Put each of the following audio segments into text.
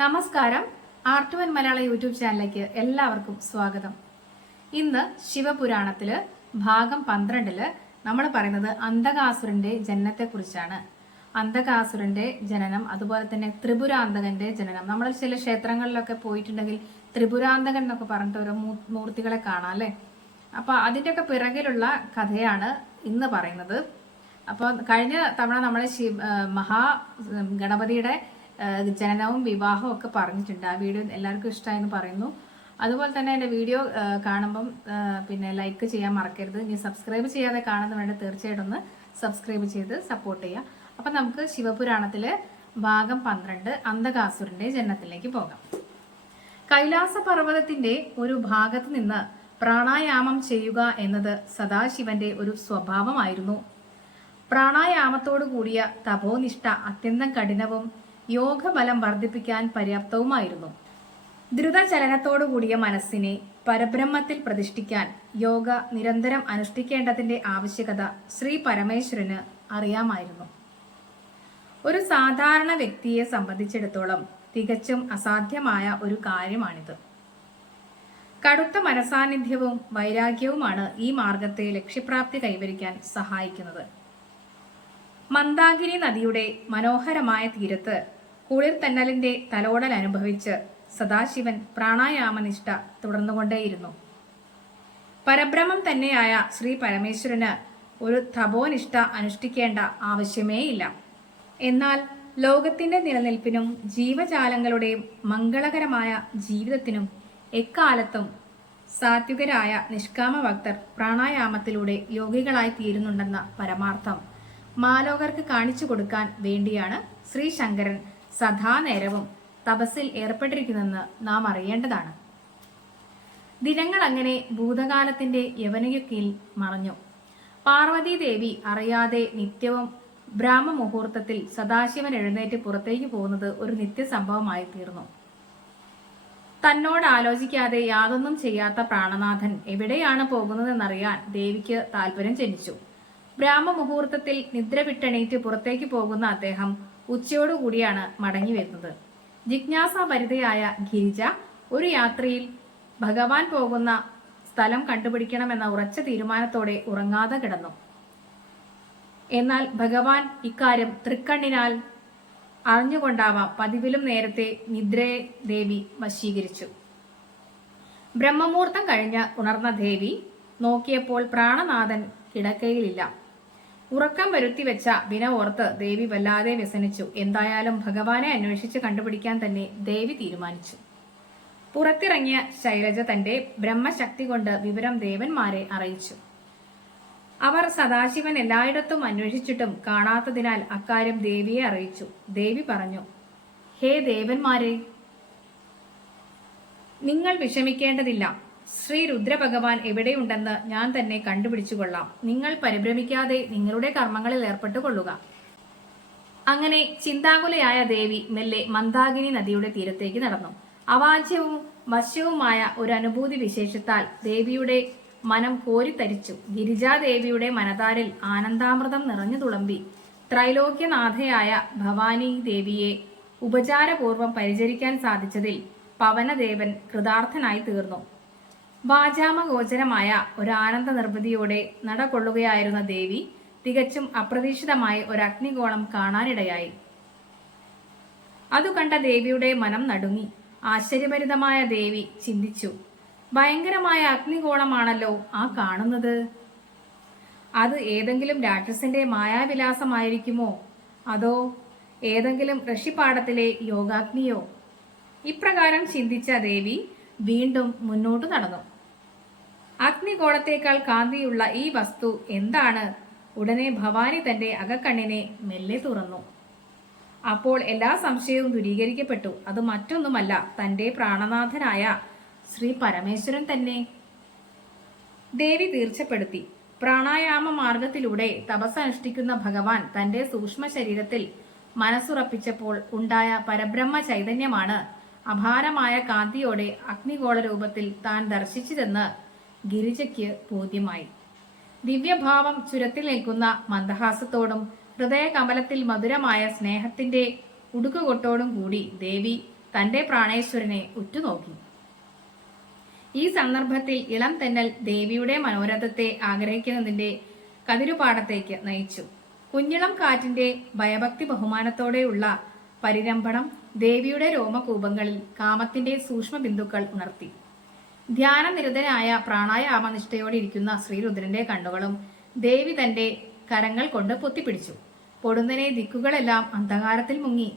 നമസ്കാരം. ആർട്ട് വൻ മലയാള യൂട്യൂബ് ചാനലിലേക്ക് എല്ലാവർക്കും സ്വാഗതം. ഇന്ന് ശിവപുരാണത്തില് ഭാഗം 12 നമ്മൾ പറയുന്നത് അന്തകാസുരന്റെ ജനനത്തെക്കുറിച്ചാണ്. അന്തകാസുരന്റെ ജനനം, അതുപോലെ തന്നെ ത്രിപുരാന്തകന്റെ ജനനം. നമ്മൾ ചില ക്ഷേത്രങ്ങളിലൊക്കെ പോയിട്ടുണ്ടെങ്കിൽ ത്രിപുരാന്തകൻ എന്നൊക്കെ പറഞ്ഞിട്ട് ഓരോ മൂർത്തികളെ കാണാം അല്ലെ. അപ്പൊ അതിന്റെയൊക്കെ പിറകിലുള്ള കഥയാണ് ഇന്ന് പറയുന്നത്. അപ്പൊ കഴിഞ്ഞ തവണ നമ്മളെ ഗണപതിയുടെ ജനനവും വിവാഹവും ഒക്കെ പറഞ്ഞിട്ടുണ്ട്. ആ വീഡിയോ എല്ലാവർക്കും ഇഷ്ടമായെന്ന് പറയുന്നു. അതുപോലെ തന്നെ എൻ്റെ വീഡിയോ കാണുമ്പം പിന്നെ ലൈക്ക് ചെയ്യാൻ മറക്കരുത്. ഇനി സബ്സ്ക്രൈബ് ചെയ്യാതെ കാണുന്നവരുടെ തീർച്ചയായിട്ടും ഒന്ന് സബ്സ്ക്രൈബ് ചെയ്ത് സപ്പോർട്ട് ചെയ്യുക. അപ്പം നമുക്ക് ശിവപുരാണത്തിലെ ഭാഗം 12 അന്തകാസുരന്റെ ജനനത്തിലേക്ക് പോകാം. കൈലാസ പർവ്വതത്തിന്റെ ഒരു ഭാഗത്ത് നിന്ന് പ്രാണായാമം ചെയ്യുക എന്നത് സദാശിവന്റെ ഒരു സ്വഭാവമായിരുന്നു. പ്രാണായാമത്തോടു കൂടിയ തപോനിഷ്ഠ അത്യന്തം കഠിനവും യോഗബലം വർദ്ധിപ്പിക്കാൻ പര്യാപ്തവുമായിരുന്നു. ദ്രുതചലനത്തോടുകൂടിയ മനസ്സിനെ പരബ്രഹ്മത്തിൽ പ്രതിഷ്ഠിക്കാൻ യോഗ നിരന്തരം അനുഷ്ഠിക്കേണ്ടതിന്റെ ആവശ്യകത ശ്രീ പരമേശ്വരന് അറിയാമായിരുന്നു. ഒരു സാധാരണ വ്യക്തിയെ സംബന്ധിച്ചിടത്തോളം തികച്ചും അസാധ്യമായ ഒരു കാര്യമാണിത്. കടുത്ത മനസാന്നിധ്യവും വൈരാഗ്യവുമാണ് ഈ മാർഗത്തെ ലക്ഷ്യപ്രാപ്തി കൈവരിക്കാൻ സഹായിക്കുന്നത്. മന്ദാകിനി നദിയുടെ മനോഹരമായ തീരത്ത് കുളിർത്തന്നലിന്റെ തലോടൽ അനുഭവിച്ച് സദാശിവൻ പ്രാണായാമനിഷ്ഠ തുടർന്നുകൊണ്ടേയിരുന്നു. പരബ്രഹ്മം തന്നെയായ ശ്രീ പരമേശ്വരന് ഒരു തപോനിഷ്ഠ അനുഷ്ഠിക്കേണ്ട ആവശ്യമേയില്ല. എന്നാൽ ലോകത്തിന്റെ നിലനിൽപ്പിനും ജീവജാലങ്ങളുടെയും മംഗളകരമായ ജീവിതത്തിനും എക്കാലത്തും സാത്വികരായ നിഷ്കാമ ഭക്തർ പ്രാണായാമത്തിലൂടെ യോഗികളായി തീരുന്നുണ്ടെന്ന പരമാർത്ഥം മാലോകർക്ക് കാണിച്ചു കൊടുക്കാൻ വേണ്ടിയാണ് ശ്രീ ശങ്കരൻ സദാനേരവും തപസ്സിൽ ഏർപ്പെട്ടിരിക്കുന്നെന്ന് നാം അറിയേണ്ടതാണ്. ദിനങ്ങൾ അങ്ങനെ ഭൂതകാലത്തിന്റെ യവനയുക്കിൽ മറഞ്ഞു. പാർവതീദേവി അറിയാതെ നിത്യവും ബ്രാഹ്മമുഹൂർത്തത്തിൽ സദാശിവൻ എഴുന്നേറ്റ് പുറത്തേക്ക് പോകുന്നത് ഒരു നിത്യസംഭവമായി തീർന്നു. തന്നോട് ആലോചിക്കാതെ യാതൊന്നും ചെയ്യാത്ത പ്രാണനാഥൻ എവിടെയാണ് പോകുന്നതെന്നറിയാൻ ദേവിക്ക് താല്പര്യം ജനിച്ചു. ബ്രാഹ്മമുഹൂർത്തത്തിൽ നിദ്ര വിട്ടെണീറ്റ് പുറത്തേക്ക് പോകുന്ന അദ്ദേഹം ഉച്ചയോടുകൂടിയാണ് മടങ്ങി വരുന്നത്. ജിജ്ഞാസാഭരിതയായ ഗിരിജ ഒരു യാത്രയിൽ ഭഗവാൻ പോകുന്ന സ്ഥലം കണ്ടുപിടിക്കണമെന്ന ഉറച്ച തീരുമാനത്തോടെ ഉറങ്ങാതെ കിടന്നു. എന്നാൽ ഭഗവാൻ ഇക്കാര്യം തൃക്കണ്ണിനാൽ അറിഞ്ഞുകൊണ്ടാവാം പതിവിലും നേരത്തെ നിദ്രയെ ദേവി വശീകരിച്ചു. ബ്രഹ്മമുഹൂർത്തം കഴിഞ്ഞ് ഉണർന്ന ദേവി നോക്കിയപ്പോൾ പ്രാണനാഥൻ കിടക്കയിലില്ല. ഉറക്കം വരുത്തി വെച്ച വിന ഓർത്ത് ദേവി വല്ലാതെ വ്യസനിച്ചു. എന്തായാലും ഭഗവാനെ അന്വേഷിച്ച് കണ്ടുപിടിക്കാൻ തന്നെ ദേവി തീരുമാനിച്ചു. പുറത്തിറങ്ങിയ ശൈലജ തന്റെ ബ്രഹ്മശക്തി കൊണ്ട് വിവരം ദേവന്മാരെ അറിയിച്ചു. അവർ സദാശിവൻ എല്ലായിടത്തും അന്വേഷിച്ചിട്ടും കാണാത്തതിനാൽ അക്കാര്യം ദേവിയെ അറിയിച്ചു. ദേവി പറഞ്ഞു, ഹേ ദേവന്മാരെ, നിങ്ങൾ വിഷമിക്കേണ്ടതില്ല. ശ്രീ രുദ്രഭഗവാൻ എവിടെയുണ്ടെന്ന് ഞാൻ തന്നെ കണ്ടുപിടിച്ചു കൊള്ളാം. നിങ്ങൾ പരിഭ്രമിക്കാതെ നിങ്ങളുടെ കർമ്മങ്ങളിൽ ഏർപ്പെട്ടുകൊള്ളുക. അങ്ങനെ ചിന്താകുലയായ ദേവി മെല്ലെ മന്ദാകിനി നദിയുടെ തീരത്തേക്ക് നടന്നു. അവാച്യവും വശ്യവുമായ ഒരു അനുഭൂതി വിശേഷത്താൽ ദേവിയുടെ മനം കോരിത്തരിച്ചു. ഗിരിജാദേവിയുടെ മനതാരിൽ ആനന്ദാമൃതം നിറഞ്ഞു തുളുമ്പി. ത്രൈലോക്യനാഥയായ ഭവാനി ദേവിയെ ഉപചാരപൂർവം പരിചരിക്കാൻ സാധിച്ചതിൽ പവനദേവൻ കൃതാർത്ഥനായി തീർന്നു. വാചാമഗോചരമായ ഒരു ആനന്ദ നിർവൃതിയോടെ നടകൊള്ളുകയായിരുന്ന ദേവി തികച്ചും അപ്രതീക്ഷിതമായി ഒരു അഗ്നിഗോളം കാണാനിടയായി. അതു കണ്ട ദേവിയുടെ മനം നടുങ്ങി. ആശ്ചര്യഭരിതമായ ദേവി ചിന്തിച്ചു, ഭയങ്കരമായ അഗ്നിഗോളമാണല്ലോ ആ കാണുന്നത്. അത് ഏതെങ്കിലും രാക്ഷസന്റെ മായാവിലാസമായിരിക്കുമോ, അതോ ഏതെങ്കിലും ഋഷിപാഠത്തിലെ യോഗാഗ്നിയോ? ഇപ്രകാരം ചിന്തിച്ച ദേവി വീണ്ടും മുന്നോട്ട് നടന്നു. അഗ്നിഗോളത്തേക്കാൾ കാന്തിയുള്ള ഈ വസ്തു എന്താണ്? ഉടനെ ഭവാനി തന്റെ അകക്കണ്ണിനെ മെല്ലെ തുറന്നു. അപ്പോൾ എല്ലാ സംശയവും ദൂരീകരിക്കപ്പെട്ടു. അത് മറ്റൊന്നുമല്ല, തന്റെ പ്രാണനാഥനായ ശ്രീ പരമേശ്വരൻ തന്നെ. ദേവി തീർച്ചപ്പെടുത്തി. പ്രാണായാമ മാർഗത്തിലൂടെ തപസ്സനുഷ്ഠിക്കുന്ന ഭഗവാൻ തന്റെ സൂക്ഷ്മ ശരീരത്തിൽ മനസ്സുറപ്പിച്ചപ്പോൾ ഉണ്ടായ പരബ്രഹ്മ ചൈതന്യമാണ് അപാരമായ കാന്തിയോടെ അഗ്നിഗോള രൂപത്തിൽ താൻ ദർശിച്ചതെന്ന് ഗിരിജയ്ക്ക് ബോധ്യമായി. ദിവ്യഭാവം ചുരത്തിൽ നിൽക്കുന്ന മന്ദഹാസത്തോടും ഹൃദയകമലത്തിൽ മധുരമായ സ്നേഹത്തിന്റെ ഉടുക്കുകൊട്ടോടും കൂടി ദേവി തന്റെ പ്രാണേശ്വരനെ ഉറ്റുനോക്കി. ഈ സന്ദർഭത്തിൽ ഇളം തെന്നൽ ദേവിയുടെ മനോരഥത്തെ ആഗ്രഹിക്കുന്നതിന്റെ കതിരുപാടത്തേക്ക് നയിച്ചു. കുഞ്ഞിളം കാറ്റിന്റെ ഭയഭക്തി ബഹുമാനത്തോടെയുള്ള പരിരംഭണം ദേവിയുടെ രോമകൂപങ്ങളിൽ കാമത്തിന്റെ സൂക്ഷ്മ ബിന്ദുക്കൾ ഉണർത്തി. ധ്യാനനിരതനായ പ്രാണായാമനിഷ്ഠയോടെ ഇരിക്കുന്ന ശ്രീരുദ്രന്റെ കണ്ണുകളും ദേവി തന്റെ കരങ്ങൾ കൊണ്ട് പൊത്തിപ്പിടിച്ചു. പൊടുന്നനെ ദിക്കുകളെല്ലാം അന്ധകാരത്തിൽ മുങ്ങി.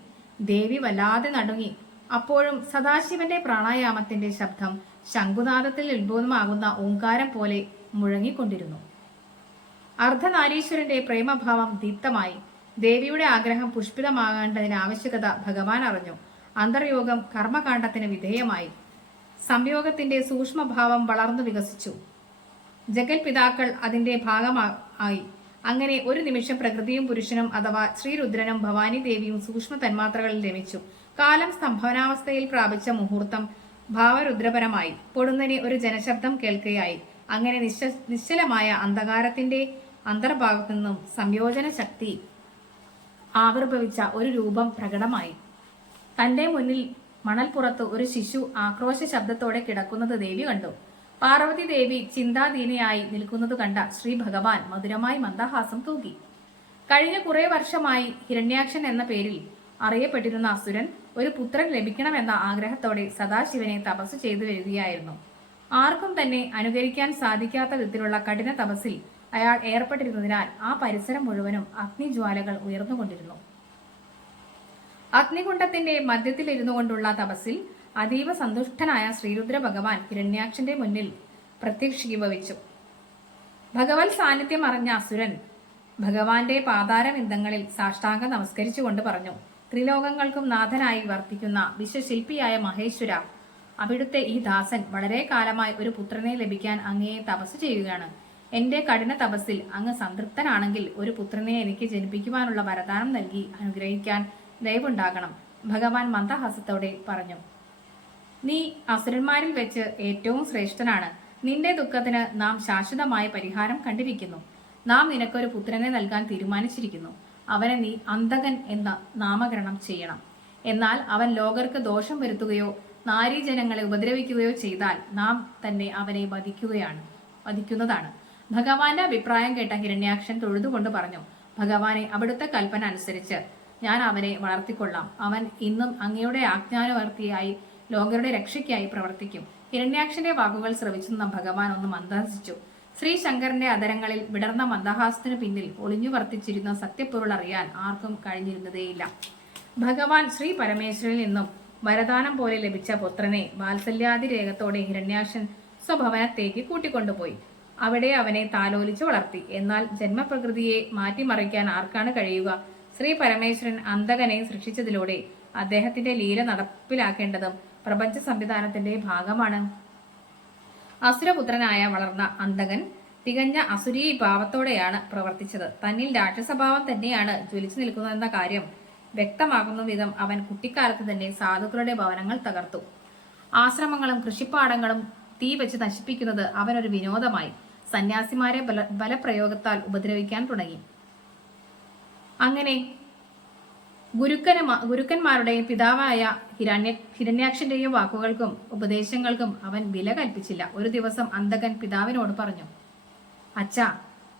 ദേവി വല്ലാതെ നടുങ്ങി. അപ്പോഴും സദാശിവന്റെ പ്രാണായാമത്തിന്റെ ശബ്ദം ശംഖുനാദത്തിൽ ഉത്ഭവമാകുന്ന ഓങ്കാരം പോലെ മുഴങ്ങിക്കൊണ്ടിരുന്നു. അർദ്ധനാരീശ്വരന്റെ പ്രേമഭാവം ദീപ്തമായി. ദേവിയുടെ ആഗ്രഹം പുഷ്പിതമാകേണ്ടതിന് ആവശ്യകത ഭഗവാൻ അറിഞ്ഞു. അന്തർയോഗം കർമ്മകാണ്ഡത്തിന് വിധേയമായി. സംയോഗത്തിന്റെ സൂക്ഷ്മഭാവം വളർന്നു വികസിച്ചു. ജഗൽപിതാക്കൾ അതിന്റെ ഭാഗമായി. അങ്ങനെ ഒരു നിമിഷം പ്രകൃതിയും പുരുഷനും അഥവാ ശ്രീരുദ്രനും ഭവാനി ദേവിയും സൂക്ഷ്മ തന്മാത്രകളിൽ രമിച്ചു. കാലം സ്തംഭനാവസ്ഥയിൽ പ്രാപിച്ച മുഹൂർത്തം ഭാവരുദ്രപരമായി. പൊടുന്നനെ ഒരു ജനശബ്ദം കേൾക്കുകയായി. അങ്ങനെ നിശ്ചലമായ അന്ധകാരത്തിന്റെ അന്തർഭാഗത്തു നിന്നും സംയോജന ശക്തി ആവിർഭവിച്ച ഒരു രൂപം പ്രകടമായി. തന്റെ മുന്നിൽ മണൽപ്പുറത്ത് ഒരു ശിശു ആക്രോശ ശബ്ദത്തോടെ കിടക്കുന്നത് ദേവി കണ്ടു. പാർവതി ദേവി ചിന്താധീനയായി നിൽക്കുന്നത് കണ്ട ശ്രീ ഭഗവാൻ മധുരമായി മന്ദഹാസം തൂകി. കഴിഞ്ഞ കുറെ വർഷമായി ഹിരണ്യാക്ഷൻ എന്ന പേരിൽ അറിയപ്പെട്ടിരുന്ന അസുരൻ ഒരു പുത്രൻ ലഭിക്കണമെന്ന ആഗ്രഹത്തോടെ സദാശിവനെ തപസ് ചെയ്തു വരികയായിരുന്നു. ആർക്കും തന്നെ അനുകരിക്കാൻ സാധിക്കാത്ത വിധത്തിലുള്ള കഠിന തപസ്സിൽ അയാൾ ഏർപ്പെട്ടിരുന്നതിനാൽ ആ പരിസരം മുഴുവനും അഗ്നിജ്വാലകൾ ഉയർന്നുകൊണ്ടിരുന്നു. അഗ്നികുണ്ഡത്തിന്റെ മധ്യത്തിലിരുന്നു കൊണ്ടുള്ള തപസ്സിൽ അതീവ സന്തുഷ്ടനായ ശ്രീരുദ്ര ഭഗവാൻ ഹിരണ്യാക്ഷന്റെ മുന്നിൽ പ്രത്യക്ഷീഭവിച്ചു. ഭഗവത് സാന്നിധ്യം അറിഞ്ഞ അസുരൻ ഭഗവാന്റെ പാതാരവിന്ദങ്ങളിൽ സാഷ്ടാംഗം നമസ്കരിച്ചുകൊണ്ട് പറഞ്ഞു: ത്രിലോകങ്ങൾക്കും നാഥനായി വർത്തിക്കുന്ന വിശ്വശില്പിയായ മഹേശ്വര, അവിടുത്തെ ഈ ദാസൻ വളരെ കാലമായി ഒരു പുത്രനെ ലഭിക്കാൻ അങ്ങയെ തപസ് ചെയ്യുകയാണ്. എന്റെ കഠിന തപസ്സിൽ അങ്ങ് സംതൃപ്തനാണെങ്കിൽ ഒരു പുത്രനെ എനിക്ക് ജനിപ്പിക്കുവാനുള്ള വരദാനം നൽകി അനുഗ്രഹിക്കാൻ ദയവുണ്ടാകണം. ഭഗവാൻ മന്ദഹാസത്തോടെ പറഞ്ഞു: നീ അസുരന്മാരിൽ വെച്ച് ഏറ്റവും ശ്രേഷ്ഠനാണ്. നിന്റെ ദുഃഖത്തിന് നാം ശാശ്വതമായ പരിഹാരം കണ്ടിരിക്കുന്നു. നാം നിനക്കൊരു പുത്രനെ നൽകാൻ തീരുമാനിച്ചിരിക്കുന്നു. അവനെ നീ അന്തകൻ എന്ന നാമകരണം ചെയ്യണം. എന്നാൽ അവൻ ലോകർക്ക് ദോഷം വരുത്തുകയോ നാരീജനങ്ങളെ ഉപദ്രവിക്കുകയോ ചെയ്താൽ നാം തന്നെ അവനെ വധിക്കുന്നതാണ്. ഭഗവാന്റെ അഭിപ്രായം കേട്ട ഹിരണ്യാക്ഷൻ തൊഴുതുകൊണ്ട് പറഞ്ഞു: ഭഗവാനെ, അവിടുത്തെ കൽപ്പന അനുസരിച്ച് ഞാൻ അവനെ വളർത്തിക്കൊള്ളാം. അവൻ ഇന്നും അങ്ങയുടെ ആജ്ഞാനുവർത്തിയായി ലോകരുടെ രക്ഷയ്ക്കായി പ്രവർത്തിക്കും. ഹിരണ്യാക്ഷന്റെ വാക്കുകൾ ശ്രവിച്ചെന്ന ഭഗവാൻ ഒന്ന് മന്ദഹസിച്ചു. ശ്രീശങ്കരന്റെ അധരങ്ങളിൽ വിടർന്ന മന്ദഹാസത്തിനു പിന്നിൽ ഒളിഞ്ഞു വർത്തിച്ചിരുന്ന സത്യപ്പൊരുൾ അറിയാൻ ആർക്കും കഴിഞ്ഞിരുന്നതേയില്ല. ഭഗവാൻ ശ്രീ പരമേശ്വരനിൽ നിന്നും വരദാനം പോലെ ലഭിച്ച പുത്രനെ വാത്സല്യാതിരേകത്തോടെ ഹിരണ്യാക്ഷൻ സ്വഭവനത്തേക്ക് കൂട്ടിക്കൊണ്ടുപോയി. അവിടെ അവനെ താലോലിച്ചു വളർത്തി. എന്നാൽ ജന്മപ്രകൃതിയെ മാറ്റിമറിക്കാൻ ആർക്കാണ് കഴിയുക? ശ്രീ പരമേശ്വരൻ അന്തകനെ സൃഷ്ടിച്ചതിലൂടെ അദ്ദേഹത്തിന്റെ ലീല നടപ്പിലാക്കേണ്ടതും പ്രപഞ്ച സംവിധാനത്തിന്റെ ഭാഗമാണ്. അസുരപുത്രനായ വളർന്ന അന്തകൻ തികഞ്ഞ അസുരീ ഭാവത്തോടെയാണ് പ്രവർത്തിച്ചത്. തന്നിൽ രാക്ഷസഭാവം തന്നെയാണ് ജ്വലിച്ചു നിൽക്കുന്നതെന്ന കാര്യം വ്യക്തമാകുന്ന വിധം അവൻ കുട്ടിക്കാലത്ത് തന്നെ സാധുക്കളുടെ ഭവനങ്ങൾ തകർത്തു. ആശ്രമങ്ങളും കൃഷിപ്പാടങ്ങളും തീ വെച്ച് നശിപ്പിക്കുന്നത് അവനൊരു വിനോദമായി. സന്യാസിമാരെ ബലപ്രയോഗത്താൽ ഉപദ്രവിക്കാൻ തുടങ്ങി. അങ്ങനെ ഗുരുക്കന്മാരുടെയും പിതാവായ ഹിരണ്യാക്ഷന്റെയും വാക്കുകൾക്കും ഉപദേശങ്ങൾക്കും അവൻ വില കൽപ്പിച്ചില്ല. ഒരു ദിവസം അന്തകൻ പിതാവിനോട് പറഞ്ഞു: അച്ഛാ,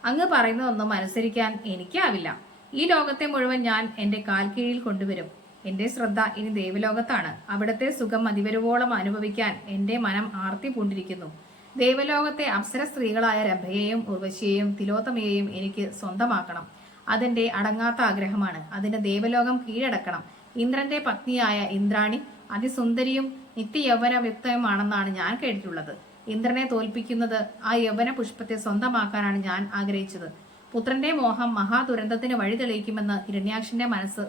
അങ്ങ് പറയുന്നതൊന്നും അനുസരിക്കാൻ എനിക്കാവില്ല. ഈ ലോകത്തെ മുഴുവൻ ഞാൻ എന്റെ കാൽ കീഴിൽ കൊണ്ടുവരും. എന്റെ ശ്രദ്ധ ഇനി ദേവലോകത്താണ്. അവിടുത്തെ സുഖം അതിവരുവോളം അനുഭവിക്കാൻ എന്റെ മനം ആർത്തി പൂണ്ടിരിക്കുന്നു. ദേവലോകത്തെ അപ്സര സ്ത്രീകളായ രംഭയെയും ഉർവശിയെയും തിലോത്തമയെയും എനിക്ക് സ്വന്തമാക്കണം. അതെന്റെ അടങ്ങാത്ത ആഗ്രഹമാണ്. അതിന് ദേവലോകം കീഴടക്കണം. ഇന്ദ്രന്റെ പത്നിയായ ഇന്ദ്രാണി അതിസുന്ദരിയും നിത്യയൗവനയുക്തയുമാണെന്നാണ് ഞാൻ കേട്ടിട്ടുള്ളത്. ഇന്ദ്രനെ തോൽപ്പിക്കുന്നത് ആ യൗവന പുഷ്പത്തെ സ്വന്തമാക്കാനാണ് ഞാൻ ആഗ്രഹിച്ചത്. പുത്രന്റെ മോഹം മഹാദുരന്തത്തിന് വഴി തെളിയിക്കുമെന്ന് ഹിരണ്യാക്ഷന്റെ മനസ്സ്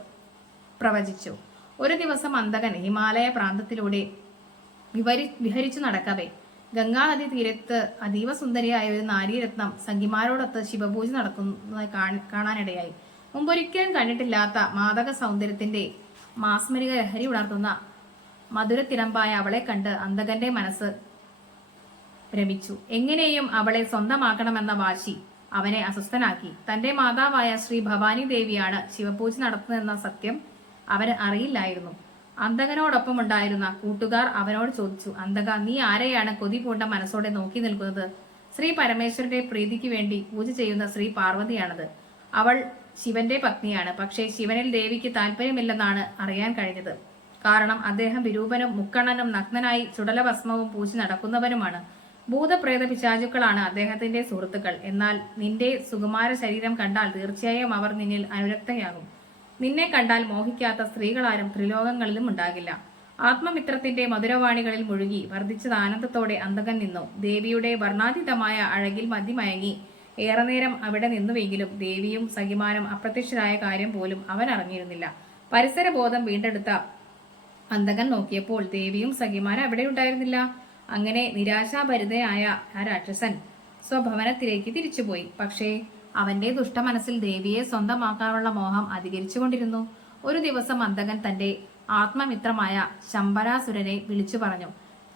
പ്രവചിച്ചു. ഒരു ദിവസം അന്തകൻ ഹിമാലയ പ്രാന്തത്തിലൂടെ വിഹരിച്ചു നടക്കവേ ഗംഗാനദി തീരത്ത് അതീവ സുന്ദരിയായ ഒരു നാരീരത്നം സംഗിമാരോടൊത്ത് ശിവപൂജ നടക്കുന്നത് കാണാനിടയായി. മുമ്പൊരിക്കലും കണ്ടിട്ടില്ലാത്ത മാദക സൗന്ദര്യത്തിന്റെ മാസ്മരിക ലഹരി ഉണർത്തുന്ന മധുരത്തിരമ്പായ അവളെ കണ്ട് അന്തകന്റെ മനസ്സ് ഭ്രമിച്ചു. എങ്ങനെയും അവളെ സ്വന്തമാക്കണമെന്ന വാശി അവനെ അസ്വസ്ഥനാക്കി. തന്റെ മാതാവായ ശ്രീ ഭവാനി ദേവിയാണ് ശിവപൂജ നടത്തുന്നതെന്ന സത്യം അവന് അറിയില്ലായിരുന്നു. അന്തകനോടൊപ്പം ഉണ്ടായിരുന്ന കൂട്ടുകാർ അവനോട് ചോദിച്ചു, അന്തക, നീ ആരെയാണ് കൊതി പൂണ്ട മനസ്സോടെ നോക്കി നിൽക്കുന്നത്? ശ്രീ പരമേശ്വരന്റെ പ്രീതിക്ക് വേണ്ടി പൂജ ചെയ്യുന്ന ശ്രീ പാർവതിയാണത്. അവൾ ശിവന്റെ പത്നിയാണ്. പക്ഷേ ശിവനിൽ ദേവിക്ക് താല്പര്യമില്ലെന്നാണ് അറിയാൻ കഴിഞ്ഞത്. കാരണം അദ്ദേഹം വിരൂപനും മുക്കണ്ണനും നഗ്നനായി ചുടലഭസ്മവും പൂശി നടക്കുന്നവനുമാണ്. ഭൂതപ്രേത പിശാചുക്കളാണ് അദ്ദേഹത്തിന്റെ സുഹൃത്തുക്കൾ. എന്നാൽ നിന്റെ സുകുമാര ശരീരം കണ്ടാൽ തീർച്ചയായും അവർ നിന്നിൽ അനുരക്തയാകും. നിന്നെ കണ്ടാൽ മോഹിക്കാത്ത സ്ത്രീകളാരും ത്രിലോകങ്ങളിലും ഉണ്ടാകില്ല. ആത്മമിത്രത്തിന്റെ മധുരവാണികളിൽ മുഴുകി വർദ്ധിച്ചത് ആനന്ദത്തോടെ അന്തകൻ നിന്നു. ദേവിയുടെ വർണ്ണാതീതമായ അഴകിൽ മതിമയങ്ങി ഏറെ നേരം അവിടെ നിന്നുവെങ്കിലും ദേവിയും സഖിമാനും അപ്രത്യക്ഷരായ കാര്യം പോലും അവൻ അറിഞ്ഞിരുന്നില്ല. പരിസരബോധം വീണ്ടെടുത്ത അന്തകൻ നോക്കിയപ്പോൾ ദേവിയും സഖിമാനും അവിടെ ഉണ്ടായിരുന്നില്ല. അങ്ങനെ നിരാശാഭരിതനായ ആ രാക്ഷസൻ സ്വഭവനത്തിലേക്ക് തിരിച്ചുപോയി. പക്ഷേ അവന്റെ ദുഷ്ടമനസ്സിൽ ദേവിയെ സ്വന്തമാക്കാനുള്ള മോഹം അധികരിച്ചുകൊണ്ടിരുന്നു. ഒരു ദിവസം അന്തകൻ തന്റെ ആത്മമിത്രമായ ശംബരാസുരനെ വിളിച്ചു പറഞ്ഞു,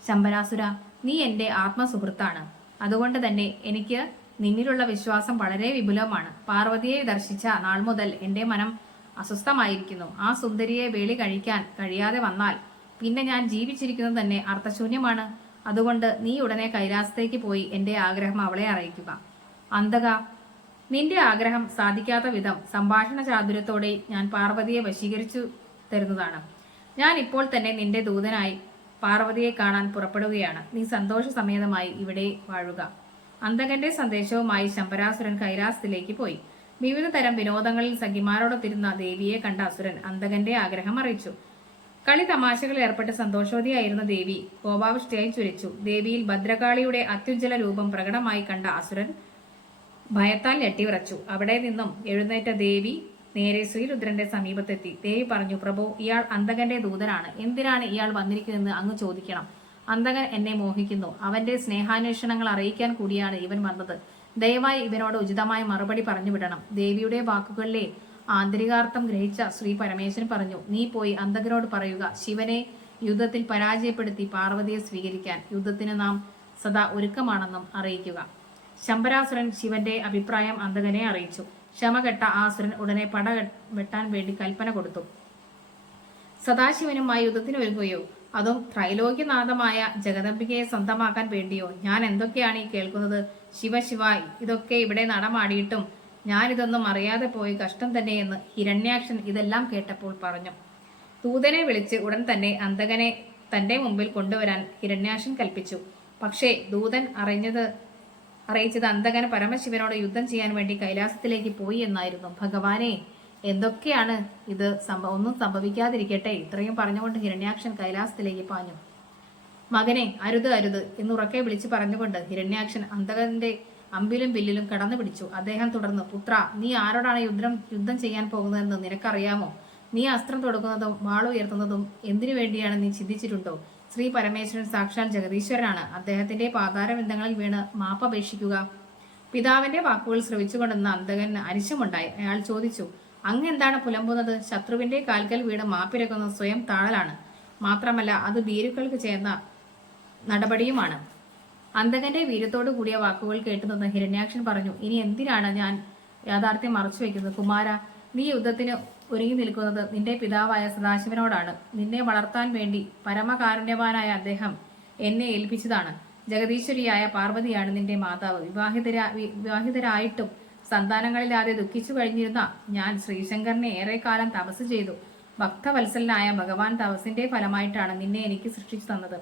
ശംബരാസുര, നീ എന്റെ ആത്മസുഹൃത്താണ്. അതുകൊണ്ട് തന്നെ എനിക്ക് നിന്നിലുള്ള വിശ്വാസം വളരെ വിപുലമാണ്. പാർവതിയെ ദർശിച്ച നാൾ മുതൽ എന്റെ മനം അസ്വസ്ഥമായിരിക്കുന്നു. ആ സുന്ദരിയെ വേളി കഴിക്കാൻ കഴിയാതെ വന്നാൽ പിന്നെ ഞാൻ ജീവിച്ചിരിക്കുന്നത് തന്നെ അർത്ഥശൂന്യമാണ്. അതുകൊണ്ട് നീ ഉടനെ കൈലാസത്തേക്ക് പോയി എന്റെ ആഗ്രഹം അവളെ അറിയിക്കുക. അന്തക, നിന്റെ ആഗ്രഹം സാധിക്കാത്ത വിധം സംഭാഷണ ചാതുര്യത്തോടെ ഞാൻ പാർവതിയെ വശീകരിച്ചു തരുന്നതാണ്. ഞാൻ ഇപ്പോൾ തന്നെ നിന്റെ ദൂതനായി പാർവതിയെ കാണാൻ പുറപ്പെടുകയാണ്. നീ സന്തോഷസമേതമായി ഇവിടെ വാഴുക. അന്തകന്റെ സന്ദേശവുമായി ശംബരാസുരൻ കൈലാസത്തിലേക്ക് പോയി. വിവിധ തരം വിനോദങ്ങളിൽ സഖിമാരോടൊത്തിരുന്ന ദേവിയെ കണ്ട അസുരൻ അന്തകന്റെ ആഗ്രഹം അറിയിച്ചു. കളി തമാശകളിൽ ഏർപ്പെട്ട് സന്തോഷവതിയായിരുന്ന ദേവി കോപാവിഷ്ടിയായി ചുരിച്ചു. ദേവിയിൽ ഭദ്രകാളിയുടെ അത്യുജ്വല രൂപം പ്രകടമായി കണ്ട അസുരൻ ഭയത്താൽ ഞെട്ടിവിറച്ചു. അവിടെ നിന്നും എഴുന്നേറ്റ ദേവി നേരെ ശ്രീരുദ്രന്റെ സമീപത്തെത്തി. ദേവി പറഞ്ഞു, പ്രഭു, ഇയാൾ അന്തകന്റെ ദൂതനാണ്. എന്തിനാണ് ഇയാൾ വന്നിരിക്കുന്നതെന്ന് അങ്ങ് ചോദിക്കണം. അന്തകൻ എന്നെ മോഹിക്കുന്നു. അവന്റെ സ്നേഹാന്വേഷണങ്ങൾ അറിയിക്കാൻ കൂടിയാണ് ഇവൻ വന്നത്. ദയവായി ഇവനോട് ഉചിതമായ മറുപടി പറഞ്ഞു വിടണം. ദേവിയുടെ വാക്കുകളിലെ ആന്തരികാർത്ഥം ഗ്രഹിച്ച ശ്രീ പരമേശ്വരൻ പറഞ്ഞു, നീ പോയി അന്തകനോട് പറയുക, ശിവനെ യുദ്ധത്തിൽ പരാജയപ്പെടുത്തി പാർവതിയെ സ്വീകരിക്കാൻ യുദ്ധത്തിന് നാം സദാ ഒരുക്കമാണെന്നും അറിയിക്കുക. ശംബരാസുരൻ ശിവന്റെ അഭിപ്രായം അന്തകനെ അറിയിച്ചു. ക്ഷമകെട്ട ആസുരൻ ഉടനെ പട വെട്ടാൻ വേണ്ടി കൽപ്പന കൊടുത്തു. സദാശിവനുമായി യുദ്ധത്തിന് ഒരുങ്ങുകയോ, അതും ത്രൈലോക്യനാഥമായ ജഗദംബികയെ സ്വന്തമാക്കാൻ വേണ്ടിയോ? ഞാൻ എന്തൊക്കെയാണ് ഈ കേൾക്കുന്നത്? ശിവ, ഇതൊക്കെ ഇവിടെ നടമാടിയിട്ടും ഞാനിതൊന്നും അറിയാതെ പോയി കഷ്ടം തന്നെയെന്ന് ഹിരണ്യാക്ഷൻ ഇതെല്ലാം കേട്ടപ്പോൾ പറഞ്ഞു. ദൂതനെ വിളിച്ച് ഉടൻ തന്നെ അന്തകനെ തന്റെ മുമ്പിൽ കൊണ്ടുവരാൻ ഹിരണ്യാക്ഷൻ കൽപ്പിച്ചു. പക്ഷേ ദൂതൻ അറിയിച്ചത് അന്തകൻ പരമശിവനോട് യുദ്ധം ചെയ്യാൻ വേണ്ടി കൈലാസത്തിലേക്ക് പോയി എന്നായിരുന്നു. ഭഗവാനെ, എന്തൊക്കെയാണ് ഇത്? ഒന്നും സംഭവിക്കാതിരിക്കട്ടെ. ഇത്രയും പറഞ്ഞുകൊണ്ട് ഹിരണ്യാക്ഷൻ കൈലാസത്തിലേക്ക് പാഞ്ഞു. മകനെ, അരുത് അരുത് എന്നുറക്കെ വിളിച്ചു പറഞ്ഞുകൊണ്ട് ഹിരണ്യാക്ഷൻ അന്തകന്റെ അമ്പിലും വില്ലിലും കടന്നു പിടിച്ചു. അദ്ദേഹം തുടർന്നു, പുത്ര, നീ ആരോടാണ് യുദ്ധം ചെയ്യാൻ പോകുന്നതെന്ന് നിനക്കറിയാമോ? നീ അസ്ത്രം തൊടുക്കുന്നതും വാളുയർത്തുന്നതും എന്തിനു വേണ്ടിയാണ് നീ ചിന്തിച്ചിട്ടുണ്ടോ? ശ്രീ പരമേശ്വരൻ സാക്ഷാൽ ജഗദീശ്വരനാണ്. അദ്ദേഹത്തിന്റെ പാതാരബിന്ദങ്ങളിൽ വീണ് മാപ്പപേക്ഷിക്കുക. പിതാവിന്റെ വാക്കുകൾ ശ്രവിച്ചുകൊണ്ടെന്ന അന്തകന് അരിശമുണ്ടായി. അയാൾ ചോദിച്ചു, അങ്ങ് എന്താണ് പുലമ്പുന്നത്? ശത്രുവിന്റെ കാൽക്കൽ വീണ് മാപ്പിരക്കുന്നത് സ്വയം താഴലാണ്. മാത്രമല്ല അത് ഭീരുക്കൾക്ക് ചേർന്ന നടപടിയുമാണ്. അന്തകന്റെ വീര്യത്തോടു കൂടിയ വാക്കുകൾ കേട്ടുനിന്ന ഹിരണ്യാക്ഷൻ പറഞ്ഞു, ഇനി എന്തിനാണ് ഞാൻ യാഥാർത്ഥ്യം മറച്ചു വയ്ക്കുന്നത്? കുമാര, നീ യുദ്ധത്തിന് ഒരുങ്ങി നിൽക്കുന്നത് നിന്റെ പിതാവായ സദാശിവനോടാണ്. നിന്നെ വളർത്താൻ വേണ്ടി പരമകാരുണ്യവാനായ അദ്ദേഹം എന്നെ ഏൽപ്പിച്ചതാണ്. ജഗദീശ്വരിയായ പാർവതിയാണ് നിന്റെ മാതാവ്. വിവാഹിതരായിട്ടും സന്താനങ്ങളില്ലാതെ ദുഃഖിച്ചു കഴിഞ്ഞിരുന്ന ഞാൻ ശ്രീശങ്കരനെ ഏറെക്കാലം തപസ് ചെയ്തു. ഭക്തവത്സലനായ ഭഗവാൻ തപസ്സിന്റെ ഫലമായിട്ടാണ് നിന്നെ എനിക്ക് സൃഷ്ടിച്ചു തന്നത്.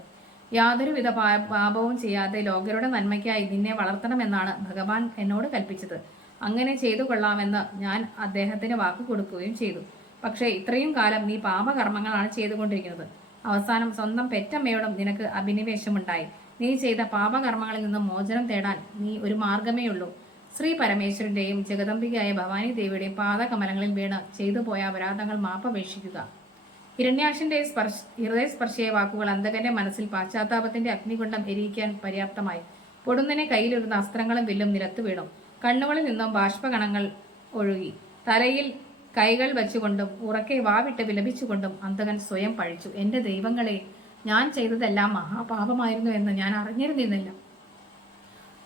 യാതൊരുവിധ പാപവും ചെയ്യാതെ ലോകരുടെ നന്മയ്ക്കായി നിന്നെ വളർത്തണമെന്നാണ് ഭഗവാൻ എന്നോട് കൽപ്പിച്ചത്. അങ്ങനെ ചെയ്തു കൊള്ളാമെന്ന് ഞാൻ അദ്ദേഹത്തിന് വാക്കു കൊടുക്കുകയും ചെയ്തു. പക്ഷേ ഇത്രയും കാലം നീ പാപകർമ്മങ്ങളാണ് ചെയ്തുകൊണ്ടിരിക്കുന്നത്. അവസാനം സ്വന്തം പെറ്റമ്മയോടും നിനക്ക് അഭിനിവേശമുണ്ടായി. നീ ചെയ്ത പാപകർമ്മങ്ങളിൽ നിന്നും മോചനം തേടാൻ നീ ഒരു മാർഗമേയുള്ളൂ. ശ്രീ പരമേശ്വരന്റെയും ജഗദംബികയായ ഭവാനി ദേവിയുടെയും പാദകമലങ്ങളിൽ വീണ് ചെയ്തു പോയ അപരാധങ്ങൾ മാപ്പപേക്ഷിക്കുക. ഹിരണ്യാക്ഷന്റെ ഹൃദയസ്പർശിയായ വാക്കുകൾ അന്തകന്റെ മനസ്സിൽ പാശ്ചാത്താപത്തിന്റെ അഗ്നികുണ്ഡം എരിയിക്കാൻ പര്യാപ്തമായി. പൊടുന്നനെ കയ്യിലിരുന്ന അസ്ത്രങ്ങളും വില്ലും നിലത്തു വീണു. കണ്ണുകളിൽ നിന്നും ബാഷ്പകണങ്ങൾ ഒഴുകി. തലയിൽ കൈകൾ വെച്ചുകൊണ്ടും ഉറക്കെ വാവിട്ട് വിലപിച്ചുകൊണ്ടും അന്തകൻ സ്വയം പഴിച്ചു. എന്റെ ദൈവങ്ങളെ, ഞാൻ ചെയ്തതെല്ലാം മഹാപാപമായിരുന്നു എന്ന് ഞാൻ അറിഞ്ഞിരുന്നില്ല.